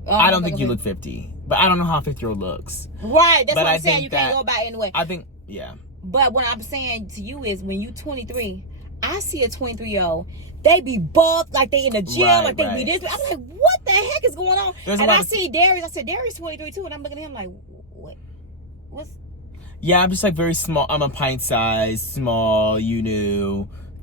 I don't think you look 50. But I don't know how a 50-year-old looks. Right, that's what I'm saying. You can't go by anyway. I think, yeah. But what I'm saying to you is, when you're 23, I see a 23-year-old. They be buffed like they in the gym, like they be this. I'm like, what the heck is going on? And I see Darius. I said, Darius 23 too, and I'm looking at him like, what's? Yeah, I'm just like very small. I'm a pint size, small,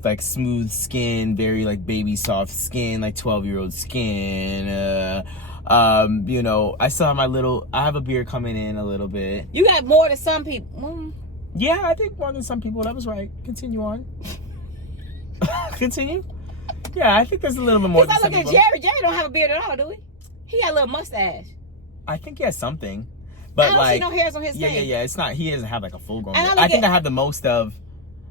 like smooth skin, very like baby soft skin, like 12-year-old skin. I still have I have a beard coming in a little bit. You got more than some people. Yeah, I think more than some people. That was right. Continue on. Continue. Yeah, I think there's a little bit more than some people. Because I look at Jerry. Jerry don't have a beard at all, do he? He got a little mustache. I think he has something. But I don't see no hairs on his face. Yeah. It's not. He doesn't have like a full grown beard. I think I have the most of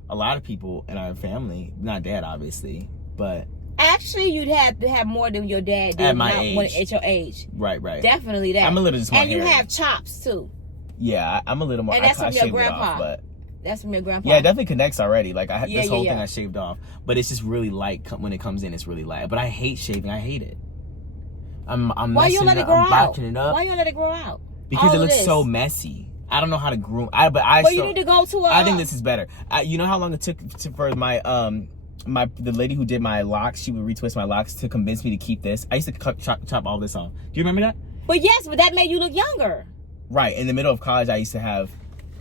a lot of people in our family. Not dad, obviously, but actually, you'd have to have more than your dad did at my age. At your age, right. Definitely that. I'm a little just more and you hairy. have chops too. Yeah, I'm a little more. And that's from your grandpa. Off, but that's from your grandpa. Yeah, it definitely connects already. Like this whole thing I shaved off, but it's just really light when it comes in. It's really light. But I hate shaving. I hate it. I'm Why you let it grow out? It up. Why you let it grow out? Because it looks so messy. I don't know how to groom. But you need to go to I think this is better. You know how long it took for my the lady who did my locks? She would retwist my locks to convince me to keep this. I used to chop all this off. Do you remember that? But yes, but that made you look younger. Right. In the middle of college, I used to have.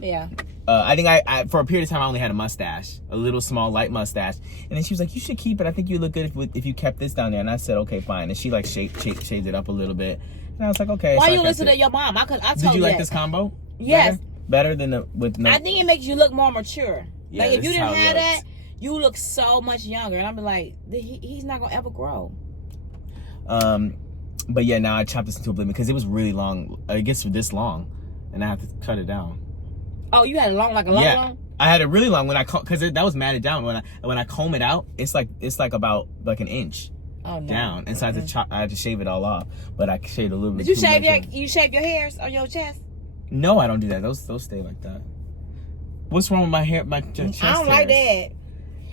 Yeah. I think I for a period of time I only had a mustache, a little small light mustache, and then she was like, "You should keep it. I think you look good if you kept this down there." And I said, "Okay, fine." And she like shaved it up a little bit, and I was like, "Okay." Why you listen to your mom? I told you. Did you like this combo? Yes. Better than with no. I think it makes you look more mature. Yeah, like if you didn't have that, you look so much younger. And I'm like, he's not gonna ever grow. But yeah, now I chopped this into oblivion because it was really long. I guess this long, and I have to cut it down. Oh, you had a long. Yeah, I had it really long because that was matted down. When I comb it out, it's like about like an inch down, and so I had to shave it all off. But I shaved a little bit. Did you shave your hairs on your chest? No, I don't do that. Those stay like that. What's wrong with my hair? My chest I don't like that.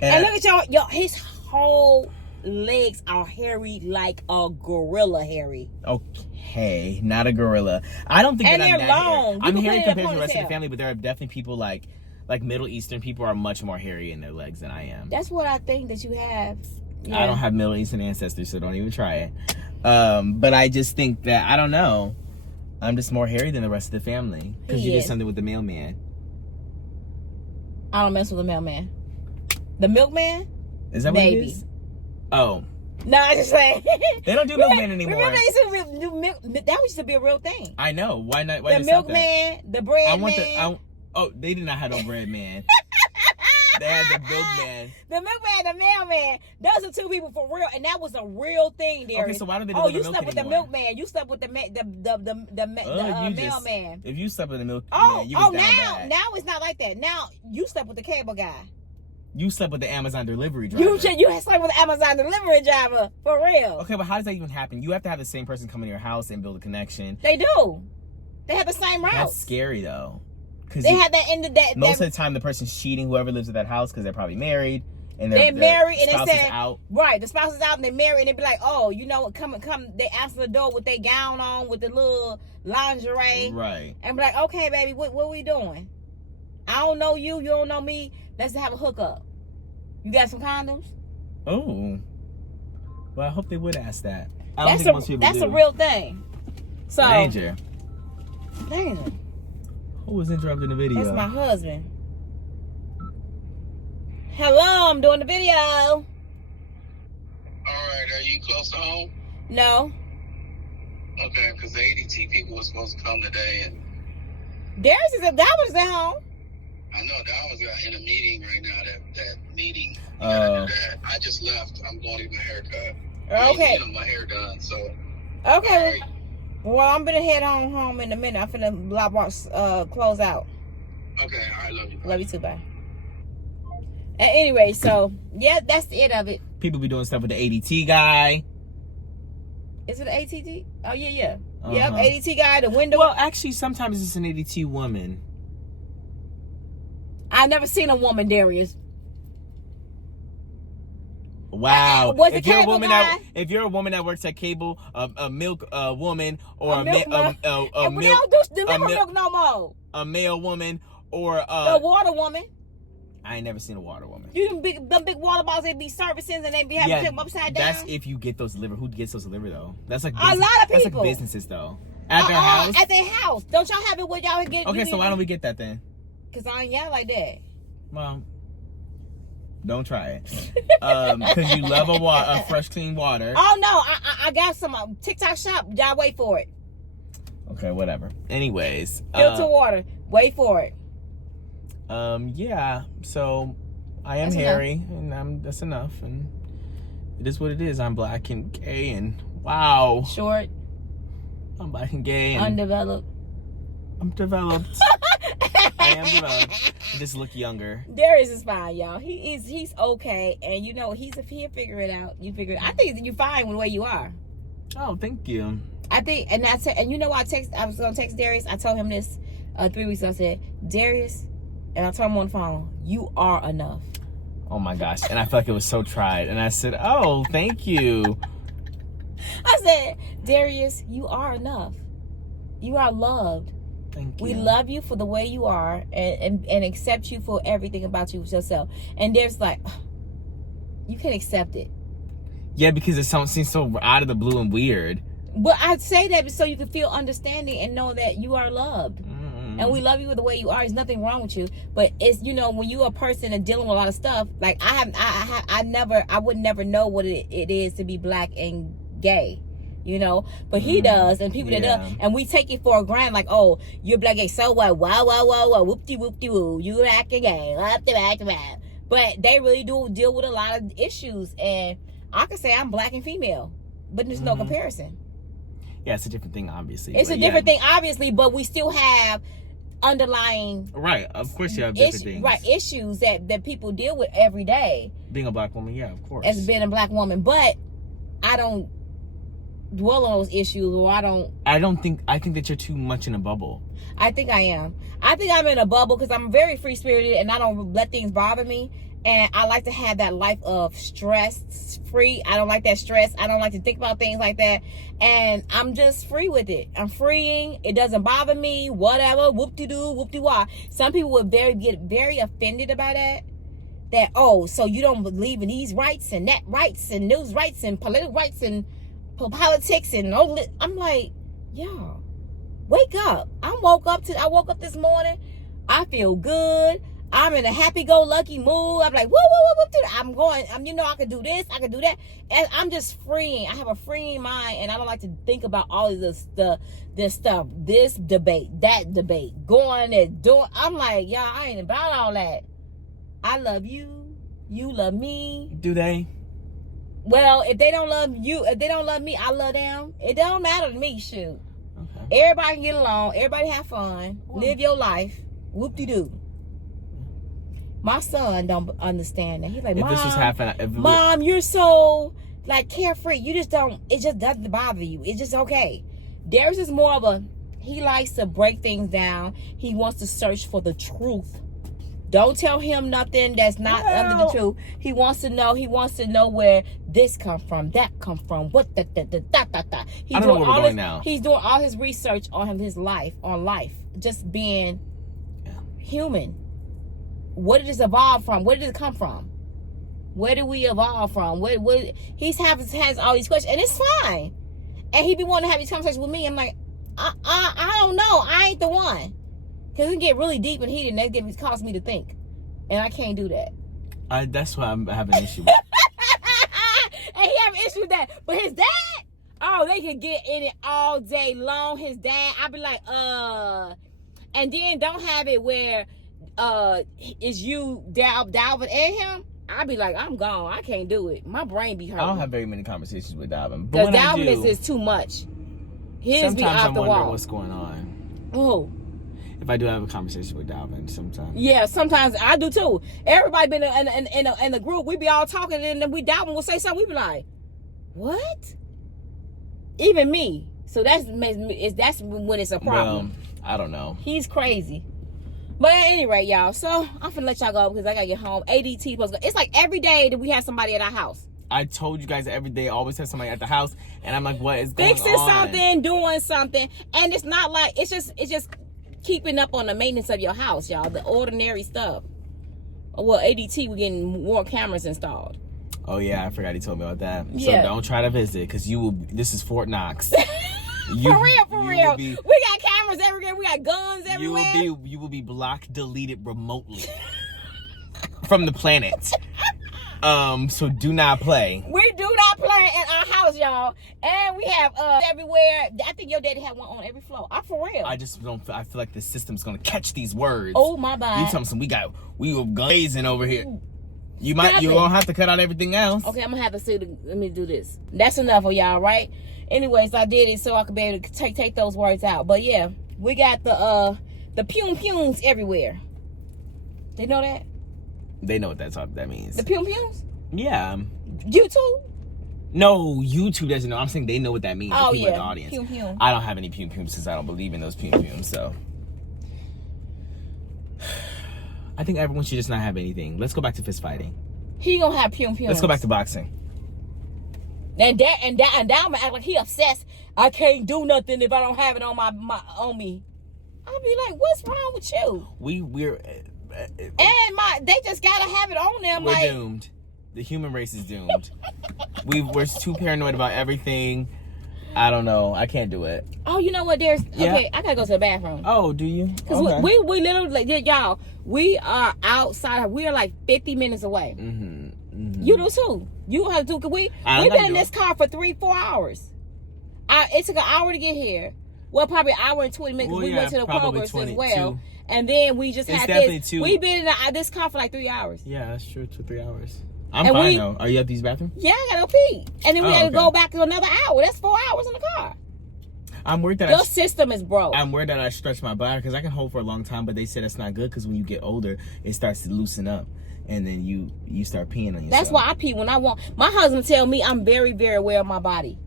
And look at his whole legs are hairy like a gorilla hairy. Okay, not a gorilla. I don't think and that they're I'm that long. hairy. I'm hairy compared to the rest of the family, but there are definitely people like Middle Eastern people are much more hairy in their legs than I am. That's what I think that you have. Yeah. I don't have Middle Eastern ancestors, so don't even try it. But I just think that I don't know. I'm just more hairy than the rest of the family because you did something with the mailman. I don't mess with the mailman. The milkman? Is that what it is? Oh. No, I just saying. They don't do milkman anymore. Remember that used to be a real thing. I know. Why not? Why the milkman, the bread man. They did not have no bread man. They had the milkman. The milkman, the mailman. Those are two people for real, and that was a real thing, Darius. Okay, so why don't they do the milk slept with anymore? the milkman. You slept with the mailman. If you slept with the milkman, now it's not like that. Now you slept with the cable guy. You slept with the Amazon delivery driver. You slept with the Amazon delivery driver for real. Okay, but how does that even happen? You have to have the same person come in your house and build a connection. They do. They have the same route. That's scary though. They had that end of that. Most of the time, the person's cheating. Whoever lives at that house, because they're probably married, and they're married, and they said, out. Right, the spouse is out, and they're married, and they be like, oh, you know what? Come. They answer the door with their gown on, with the little lingerie, right? And be like, okay, baby, what we doing? I don't know you. You don't know me. Let's have a hookup. You got some condoms? Oh, well, I hope they would ask that. That's a real thing. So danger. Who was interrupting the video? That's my husband. Hello, I'm doing the video. All right, are you close to home? No. Okay, because the ADT people were supposed to come today, and Darius is at home. I know that was in a meeting right now. That meeting. Oh. I just left. I'm going to get my haircut. Okay. My hair done. So. Okay. Right. Well, I'm gonna head home in a minute. I'm finna close out. Okay, all right, love you. Love you too, bye. And anyway, so yeah, that's the end of it. People be doing stuff with the ADT guy. Is it an ADT? Oh yeah. Uh-huh. Yep, ADT guy, the window. Well, actually, sometimes it's an ADT woman. I've never seen a woman, Darius. Wow! If you're a woman that works at cable, a milk woman, or a milk, milk no more. A male woman, or the water woman. I ain't never seen a water woman. You them big water bottles, they be servicing and they be having to flip them upside down. That's if you get those delivered. Who gets those delivered though? That's like a lot of people. That's like businesses though. At their house. At their house. Don't y'all have it where y'all get? Okay, so why don't we get that then? Cause I ain't like that. Well, don't try it. Because you love a fresh, clean water. Oh no, I got some TikTok shop. Y'all wait for it. Okay, whatever. Anyways, filter water. Wait for it. Yeah. So I am hairy, and that's enough. And it is what it is. I'm black and gay, and wow. Short. I'm black and gay. And undeveloped. I'm developed. I am developed. I just look younger. Darius is fine, y'all. He's okay, and you know he'll figure it out. You figure it. I think you're fine with the way you are. Oh, thank you. I think, and you know what? I was gonna text Darius. I told him this 3 weeks ago. I said, Darius, and I told him on the phone, you are enough. Oh my gosh, and I felt like it was so tried, and I said, oh, thank you. I said, Darius, you are enough. You are loved. Thank you. We love you for the way you are and accept you for everything about you yourself. And there's like, you can accept it. Yeah, because it seems so out of the blue and weird. But I'd say that so you can feel understanding and know that you are loved. And we love you for the way you are. There's nothing wrong with you. But it's, you know, when you're a person and dealing with a lot of stuff, like I would never know what it is to be black and gay. You know, but he does, and people that do, and we take it for granted, like, oh, you're black gay, so what? Wow, whoop-de woo, you acting gay, but they really do deal with a lot of issues, and I could say I'm black and female, but there's no comparison. Yeah, it's a different thing, obviously. It's a different thing, obviously, but we still have underlying of course you have different things, issues that people deal with every day. Being a black woman, of course, as being a black woman, but I don't dwell on those issues, or I think that you're too much in a bubble. I think I am. I think I'm in a bubble because I'm very free spirited and I don't let things bother me, and I like to have that life of stress free. I don't like that stress. I don't like to think about things like that, and I'm just free with it. I'm freeing. It doesn't bother me. Whatever. Whoop-de-doo, whoop-de-wah. Some people would get very offended about that oh, so you don't believe in these rights and that rights and news rights and political rights and politics and all. I'm like, y'all, wake up. I woke up this morning. I feel good. I'm in a happy-go-lucky mood. I'm like, woo. You know, I can do this, I can do that, and I'm just freeing. I have a freeing mind, and I don't like to think about all of this stuff, this debate, that debate, going and doing. I'm like, y'all, I ain't about all that. I love you. You love me. Do they? Well, if they don't love you, if they don't love me, I love them. It don't matter to me, shoot. Okay. Everybody can get along. Everybody have fun. Live your life. Whoop-de-doo. My son don't understand that. He's like, Mom, you're so, like, carefree. You just don't, it just doesn't bother you. It's just okay. Darius is more of he likes to break things down. He wants to search for the truth. Don't tell him nothing that's not under the truth. He wants to know where this come from, that come from, what da. I don't know where we're going now. He's doing all his research on his life, just being human. What did this evolve from? Where did it come from? Where did we evolve from? What he has all these questions, and it's fine. And he be wanting to have these conversations with me. I'm like, I don't know. I ain't the one. Because it can get really deep and heated, and that cause me to think. And I can't do that. That's why I have an issue with And he have an issue with that. But his dad, oh, they can get in it all day long. His dad, I be like, and then don't have it where it's you, Dalvin, and him. I be like, I'm gone. I can't do it. My brain be hurting. I don't have very many conversations with Dalvin. Because Dalvin is too much. His be out the wall. Sometimes I wonder what's going on. Oh. If I do have a conversation with Dalvin, sometimes. Yeah, sometimes I do too. Everybody been in a group. We be all talking, and then Dalvin will say something. We be like, "What?" Even me. So that's when it's a problem. Well, I don't know. He's crazy. But at any rate, y'all. So I'm finna let y'all go because I gotta get home. ADT supposed to go. It's like every day that we have somebody at our house. I told you guys every day I always have somebody at the house, and I'm like, what is going on? Fixing something, doing something, and it's not like it's just keeping up on the maintenance of your house, y'all. The ordinary stuff. Well, ADT, we're getting more cameras installed. Oh yeah, I forgot he told me about that. Yeah. So don't try to visit because you will. This is Fort Knox. For real. We got cameras everywhere. We got guns everywhere. You will be blocked, deleted remotely from the planet. So do not play. We do not play in our house, y'all. And we have everywhere. I think your daddy had one on every floor. I'm for real. I just don't. I feel like the system's gonna catch these words. Oh my bad. You tell me we were blazing over here. You gonna have to cut out everything else. Okay, I'm gonna have to see. Let me do this. That's enough of y'all, right? Anyways, I did it so I could be able to take those words out. But yeah, we got the pum pums everywhere. They know that? They know what that means. The pum pums? Yeah. YouTube? No, YouTube doesn't know. I'm saying they know what that means. Oh, the people in yeah. the audience. Pum pum. I don't have any pum pums since I don't believe in those pum pums. So I think everyone should just not have anything. Let's go back to fist fighting. He gonna have pum pums. Let's go back to boxing. And I'm gonna act like he obsessed. I can't do nothing if I don't have it on on me. I'll be like, what's wrong with you? We're they just gotta have it on them. We're like, doomed. The human race is doomed. We're too paranoid about everything. I don't know. I can't do it. Oh, you know what? Okay, I gotta go to the bathroom. Oh, do you? Because okay. we literally, like, y'all, we are outside. We are like 50 minutes away. Mm-hmm. You do too. You have to do. We've been in this car for 3-4 hours. It took an hour to get here. Well, probably an hour and 20 minutes. Well, we went to the Kroger's as well. And then we just had this. We've been in this car for like 3 hours. Yeah, that's true. 2-3 hours. I'm fine though. Are you at these bathrooms? Yeah, I gotta go pee. And then we had to go back to another hour. That's 4 hours in the car. I'm worried that your system is broke. I'm worried that I stretch my bladder because I can hold for a long time, but they said that's not good because when you get older, it starts to loosen up, and then you start peeing on yourself. That's why I pee when I want. My husband tell me I'm very, very aware of my body.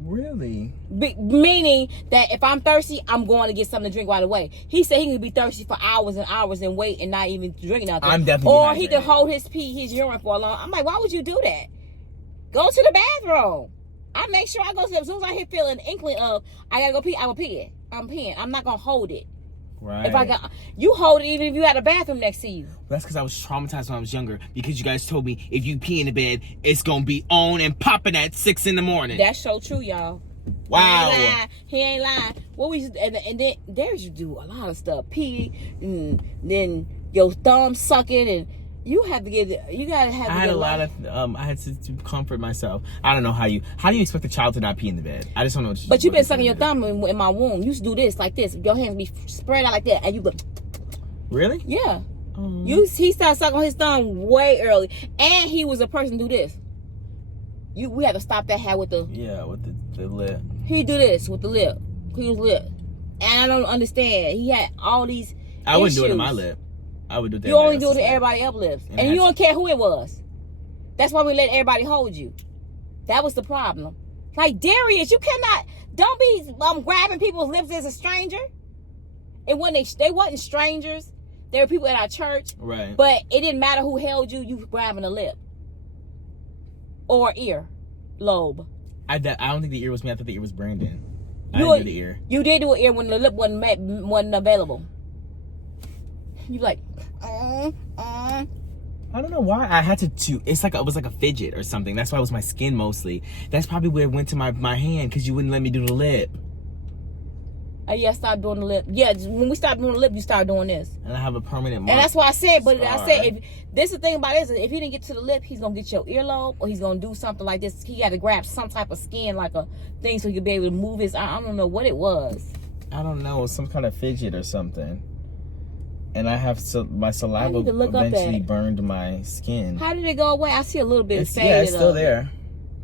Really? Meaning that if I'm thirsty, I'm going to get something to drink right away. He said he can be thirsty for hours and hours and wait and not even drink nothing. I'm definitely Or he can hold his urine for a long. I'm like, why would you do that? Go to the bathroom. I make sure I go to. As soon as I feel an inkling of I gotta go pee, I will pee it. I'm peeing. I'm not gonna hold it. Right. If you hold it even if you had a bathroom next to you. That's because I was traumatized when I was younger. Because you guys told me if you pee in the bed, it's gonna be on and popping at 6 a.m. That's so true, y'all. Wow. He ain't lying. What we and then there you do a lot of stuff. Pee and then your thumb sucking and you have to get. You gotta have. I had to comfort myself. I don't know how you expect a child to not pee in the bed. I just don't know. But you've been sucking your thumb in my womb. You used to do this like this. Your hands be spread out like that, and you go. Really? Yeah. He started sucking his thumb way early, and he was a person do this. We had to stop that hat with the lip. He do this with the lip. His lip, and I don't understand. He had all these. I wouldn't do it to my lip. I would do that. You only do it to everybody else's lips. And you don't care who it was. That's why we let everybody hold you. That was the problem. Like, Darius, you cannot, don't be grabbing people's lips as a stranger. And when they wasn't strangers, they were people at our church. Right. But it didn't matter who held you, you grabbing a lip. Or ear lobe. I don't think the ear was me. I thought the ear was Brandon. I didn't do the ear. You did do an ear when the lip wasn't available. You like, I don't know why I had to. It's like it was like a fidget or something. That's why it was my skin mostly. That's probably where it went to my hand because you wouldn't let me do the lip. Yeah, stop doing the lip. Yeah, when we stop doing the lip, you start doing this. And I have a permanent mark. And that's why I said. But I said, if this is the thing about this, if he didn't get to the lip, he's gonna get your earlobe, or he's gonna do something like this. He got to grab some type of skin, like a thing, so he could be able to move his. I don't know what it was. I don't know, some kind of fidget or something. And I have my saliva eventually burned my skin. How did it go away? I see a little bit of faded. Yeah, it's still there.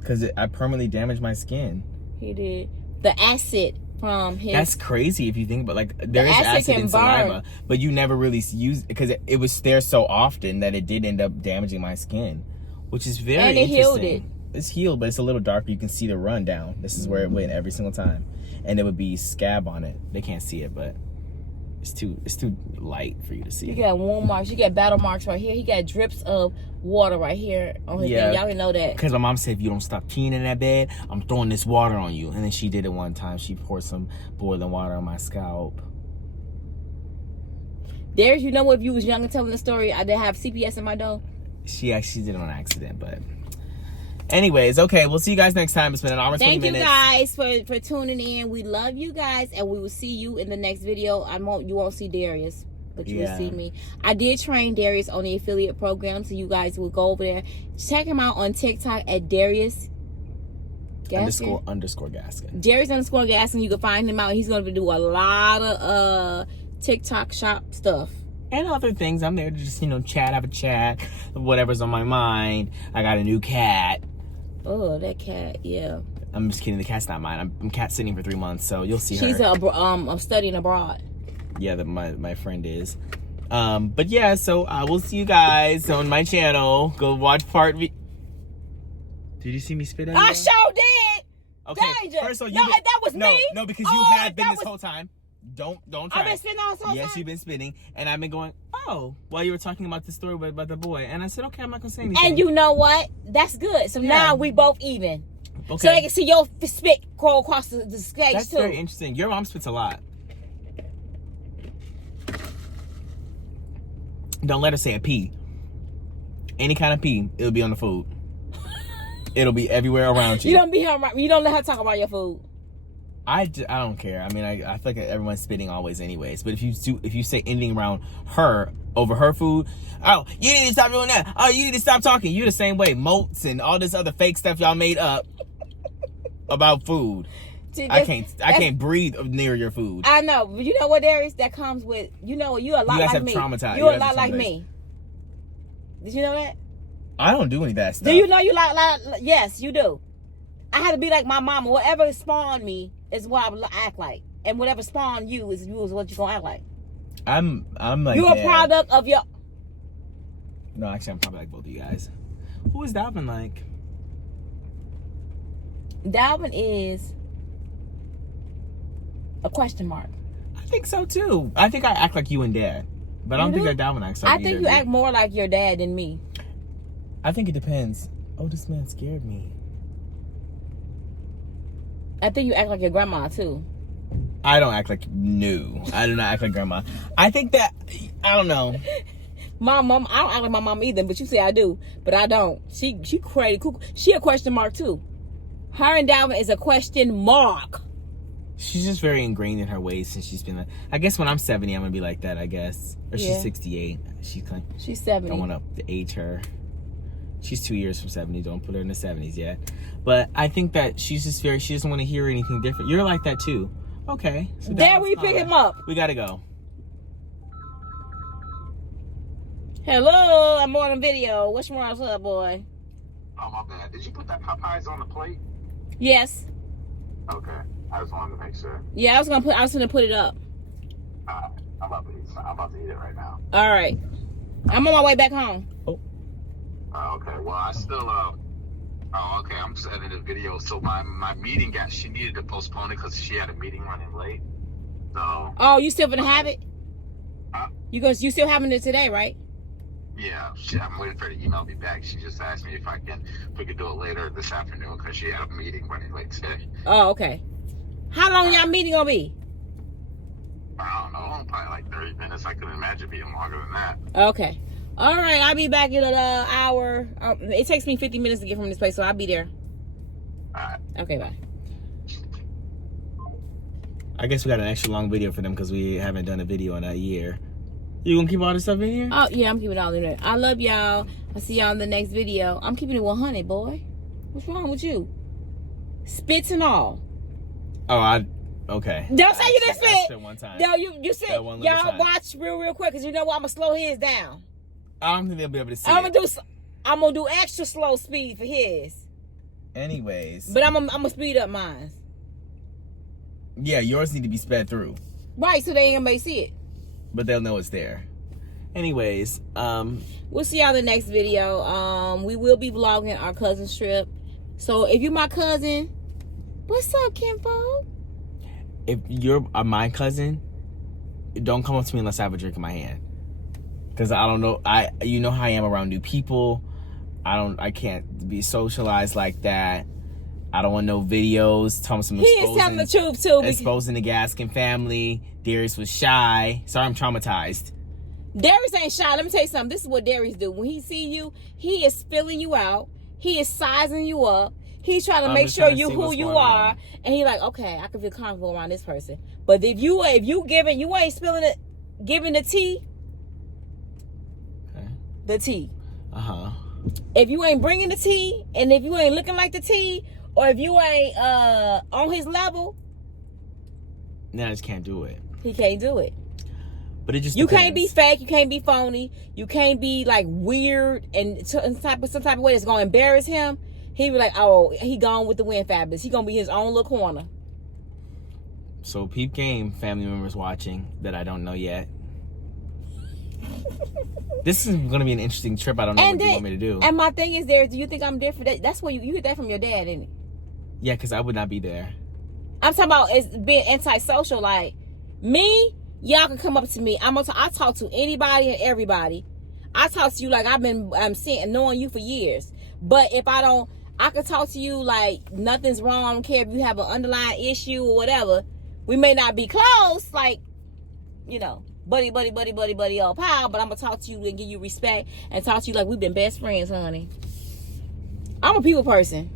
Because I permanently damaged my skin. He did. The acid from his... That's crazy if you think about there is acid in saliva. But you never really use it because it was there so often that it did end up damaging my skin. Which is very interesting. Healed it. It's healed, but it's a little darker. You can see the run down. This is where it went every single time. And there would be scab on it. They can't see it, but... It's too light for you to see. You got wound marks. You got battle marks right here. He got drips of water right here on his thing. Y'all can know that. Because my mom said, if you don't stop peeing in that bed, I'm throwing this water on you. And then she did it one time. She poured some boiling water on my scalp. Darius, you know what? If you was young and telling the story, I did have CPS in my door. She actually did it on accident, but anyways, okay, we'll see you guys next time. It's been an hour and 20 minutes. Thank you guys for tuning in. We love you guys, and we will see you in the next video. You won't see Darius, but you will see me. I did train Darius on the affiliate program, so you guys will go over there. Check him out on TikTok at Darius __ Gaskin. Darius _ Gaskin. You can find him out. He's going to do a lot of TikTok shop stuff. And other things. I'm there to just, chat, have a chat, whatever's on my mind. I got a new cat. Oh, that cat, yeah. I'm just kidding. The cat's not mine. I'm cat sitting for 3 months, so you'll see her. She's studying abroad. Yeah, my friend is. But yeah, so I will see you guys on my channel. Go watch part V. Did you see me spit at you? I sure did. Okay. Danger. First of all, that was me. No, because you have been this whole time. Don't try. I've been spitting all the time. Yes, you've been spitting, and I've been going, oh, while you were talking about the story about the boy, and I said, okay, I'm not gonna say anything. And you know what? That's good. So now we both even. Okay. So they can see your spit go across the stage. That's too. very interesting. Your mom spits a lot. Don't let her say a pee. Any kind of pee, it'll be on the food. It'll be everywhere around you. You don't let her talk about your food. I don't care. I mean, I feel like everyone's spitting always anyways. But if you say anything around her over her food, oh, you need to stop doing that. Oh, you need to stop talking. You're the same way. Moats and all this other fake stuff y'all made up about food. See, I can't breathe near your food. I know. But you know what, Darius? That comes with, you a lot like me. Traumatized. You're a lot like me. Did you know that? I don't do any of that stuff. Do you know you like yes, you do. I had to be like my mama. Whatever spawned me is what I would act like. And whatever spawned you is what you're going to act like. I'm like you're a product of your... No, actually, I'm probably like both of you guys. Who is Dalvin like? Dalvin is a question mark. I think so, too. I think I act like you and Dad. But I don't think that Dalvin acts like I think you act more like your dad than me. I think it depends. Oh, this man scared me. I think you act like your grandma, too. I don't act like new. I do not act like grandma. I think that, I don't know. My mom, I don't act like my mom either, but you say I do. But I don't. She crazy. She a question mark, too. Her and Dalvin is a question mark. She's just very ingrained in her ways since she's been like, I guess when I'm 70, I'm going to be like that, I guess. Or she's 68. She's 70. Don't want to age her. She's 2 years from 70. Don't put her in the 70s yet. But I think that she's just she doesn't want to hear anything different. You're like that too. Okay. So there we pick him up. We got to go. Hello, I'm on a video. What's wrong with up, boy? Oh, my bad. Did you put that Popeyes on the plate? Yes. Okay. I just wanted to make sure. Yeah, I was gonna put it up. I'm about to eat it right now. All right. I'm on my way back home. Okay. Well, I still okay. I'm just editing the video. So my meeting she needed to postpone it because she had a meeting running late. So. Oh, you still gonna have it? Huh? You still having it today, right? Yeah. I'm waiting for her to email me back. She just asked me if we could do it later this afternoon because she had a meeting running late today. Oh, okay. How long y'all meeting gonna be? I don't know. Probably like 30 minutes. I couldn't imagine being longer than that. Okay. All right. I'll be back in an hour. It takes me 50 minutes to get from this place, so I'll be there. All right. Okay, bye. I guess we got an extra long video for them because we haven't done a video in a year. You gonna keep all this stuff in here? Oh, yeah, I'm keeping it all in there. I love y'all. I'll see y'all in the next video. I'm keeping it 100, boy. What's wrong with you? Spits and all. Oh, okay. Don't say you didn't spit. I spit one time. No, you spit. Y'all watch real quick because you know what? I'm going to slow his down. I don't think they'll be able to see I'm gonna do extra slow speed for his. Anyways. But I'm gonna speed up mine. Yeah, yours need to be sped through. Right, so they ain't gonna see it. But they'll know it's there. Anyways, we'll see y'all in the next video. We will be vlogging our cousin's trip. So if you're my cousin, what's up, Kinfo? If you're my cousin, don't come up to me unless I have a drink in my hand. Because I don't know, you know how I am around new people. I can't be socialized like that. I don't want no videos. Thomas, he is telling the truth too. Exposing the Gaskin family. Darius was shy. Sorry, I'm traumatized. Darius ain't shy. Let me tell you something. This is what Darius do. When he see you, he is filling you out. He is sizing you up. He's trying to make sure you who you are. And he like, okay, I can feel comfortable around this person. But if you ain't spilling it, giving the tea. Okay. The tea. Uh-huh. If you ain't bringing the tea, and if you ain't looking like the tea, or if you ain't on his level, I just can't do it. He can't do it. But it just you depends. Can't be fake. You can't be phony. You can't be like weird and some type of way that's gonna embarrass him. He be like, oh, he gone with the wind, fabulous. He gonna be his own little corner. So peep game, family members watching that I don't know yet. This is going to be an interesting trip. I don't know what you want me to do. And my thing is, do you think I'm different? That's where you get that from your dad, isn't it? Yeah, because I would not be there. I'm talking about it's being antisocial. Like me, y'all can come up to me. I talk to anybody and everybody. I talk to you like I've been knowing you for years. But if I don't, I can talk to you like nothing's wrong. I don't care if you have an underlying issue or whatever. We may not be close, like, buddy, old pal, but I'm going to talk to you and give you respect and talk to you like we've been best friends, honey. I'm a people person.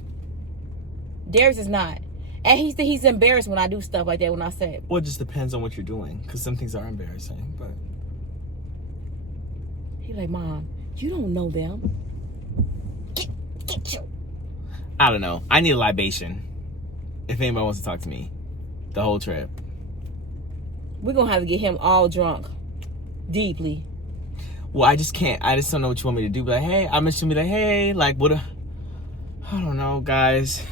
Darius is not. And he's embarrassed when I do stuff like that, when I say it. Well, it just depends on what you're doing, because some things are embarrassing, but... He's like, Mom, you don't know them. Get you. I don't know. I need a libation. If anybody wants to talk to me. The whole trip. We're going to have to get him all drunk. Deeply. Well, I just can't. I just don't know what you want me to do. But hey, I'm just going to be like, hey, like, what I don't know, guys.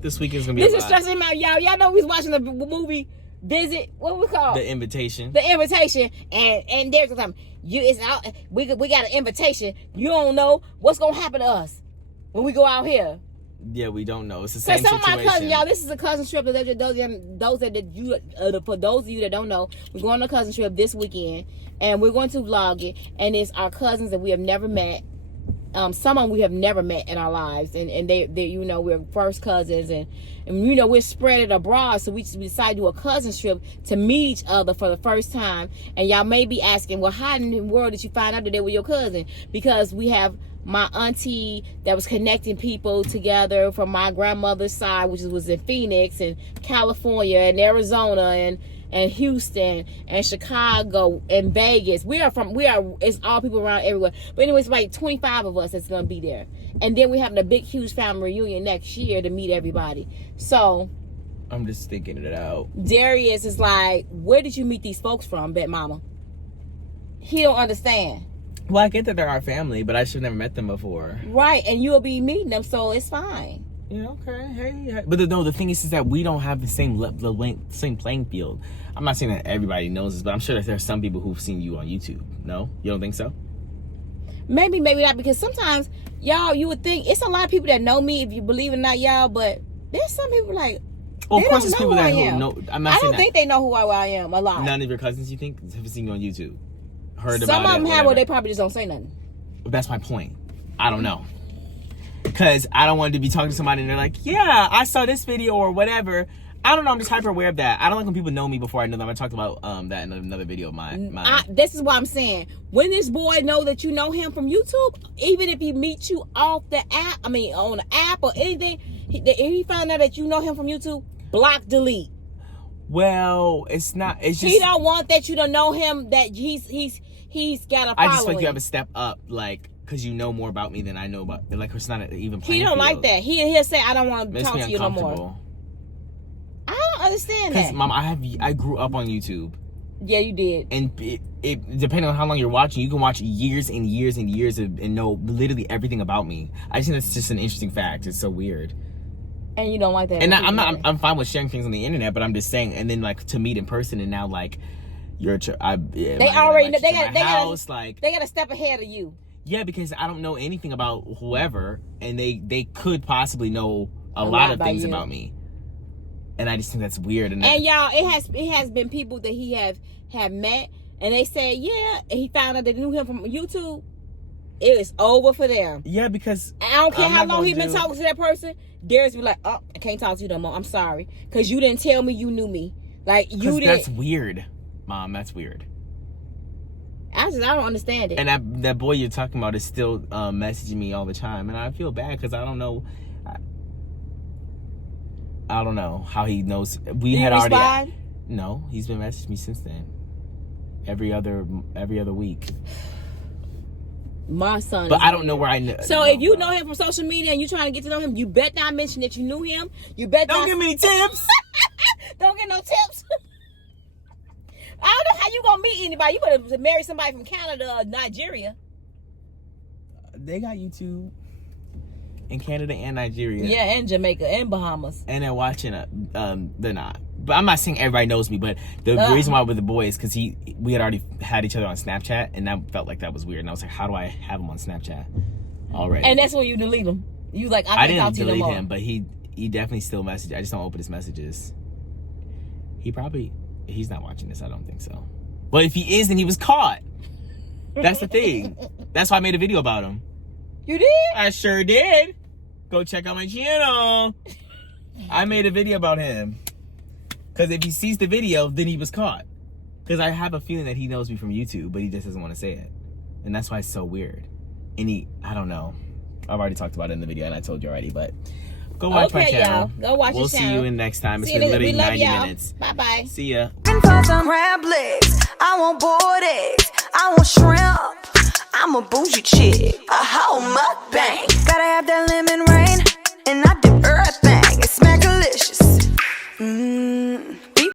This week is going to be This is stressing him out, y'all. Y'all know we was watching the movie Visit. What we call it? The Invitation. The Invitation. And there's time. It's out. We got an invitation. You don't know what's going to happen to us when we go out here. Yeah, we don't know. It's the same situation. Some of my cousins, y'all, this is a cousin trip. For those of you that don't know, we're going on a cousin trip this weekend, and we're going to vlog it. And it's our cousins that we have never met. Some of them we have never met in our lives, and they we're first cousins, and we're spread abroad. So we decided to do a cousin trip to meet each other for the first time. And y'all may be asking, well, how in the world did you find out that they were your cousin? Because we have my auntie that was connecting people together from my grandmother's side, which was in Phoenix and California and Arizona and Houston and Chicago and Vegas. It's all people around everywhere. But anyways, like 25 of us that's gonna be there. And then we're having a big, huge family reunion next year to meet everybody. So I'm just thinking it out. Darius is like, where did you meet these folks from, Bet Mama? He don't understand. Well, I get that they're our family, but I should have never met them before. Right, and you'll be meeting them, so it's fine. Yeah, okay. Hey. But the thing is that we don't have the same playing field. I'm not saying that everybody knows this, but I'm sure that there's some people who've seen you on YouTube. No? You don't think so? Maybe not, because sometimes, y'all, you would think, it's a lot of people that know me, if you believe it or not, y'all, but there's some people like, well, of course, there's people that know. I don't think they know who I am a lot. None of your cousins, you think, have seen you on YouTube? Heard some about of them it, have, or they probably just don't say nothing. That's my point. I don't know. Because I don't want to be talking to somebody and they're like, yeah, I saw this video or whatever. I don't know. I'm just hyper aware of that. I don't like when people know me before I know them. I talked about that in another video of mine. This is what I'm saying. When this boy know that you know him from YouTube, even if he meets you off the app, on the app or anything, if he found out that you know him from YouTube, block, delete. Well, it's not. It's just he don't want that you to know him. That he's got a following. I just feel like you have a step up, like, because you know more about me than I know about. Like, it's not even. He don't like that. He'll say, I don't want to talk to you no more. I don't understand that. Because, Mom, I grew up on YouTube. Yeah, you did. And it depending on how long you're watching, you can watch years and years and years and know literally everything about me. I just think that's just an interesting fact. It's so weird. And you don't like that. And I'm fine with sharing things on the internet, but I'm just saying. And then like to meet in person, and now like you're they already know, they got a step ahead of you. Yeah, because I don't know anything about whoever, and they could possibly know a lot of things about me. And I just think that's weird. And y'all, it has been people that he have met, and they say, yeah, and he found out they knew him from YouTube. It is over for them. Yeah, because I don't care how long he's been talking to that person. Darius be like, oh, I can't talk to you no more. I'm sorry, because you didn't tell me you knew me. Like you did. That's weird, Mom. That's weird. I don't understand it. And that boy you're talking about is still messaging me all the time, and I feel bad because I don't know. I don't know how he knows. We had already. Respond? No, he's been messaging me since then. Every other week. My son. But I don't know where I know. So if you know him from social media and you're trying to get to know him, you bet not mention that you knew him. You bet don't not. give me any tips. Don't get no tips. I don't know how you gonna meet anybody. You better marry somebody from Canada or Nigeria. They got YouTube in Canada and Nigeria. Yeah, and Jamaica and Bahamas. And they're watching. They're not. But I'm not saying everybody knows me. But the reason why with the boy is because we had already had each other on Snapchat, and I felt like that was weird. And I was like, how do I have him on Snapchat already? And that's when you delete him. You like, I didn't talk to delete no him, but he definitely still messaged. I just don't open his messages. He's not watching this. I don't think so. But if he is, then he was caught. That's the thing. That's why I made a video about him. You did? I sure did. Go check out my channel. I made a video about him. Because if he sees the video, then he was caught. Because I have a feeling that he knows me from YouTube, but he just doesn't want to say it. And that's why it's so weird. And I don't know. I've already talked about it in the video, and I told you already, but go watch my channel. Y'all. Go watch We'll his see channel. you in next time. It's See been you literally later. 90 y'all. minutes. Bye-bye. See ya. For some crab legs, I want boiled eggs, I want shrimp. I'm a bougie chick, a whole mukbang. Gotta have that lemon rain, and I dip everything. It's smackalicious.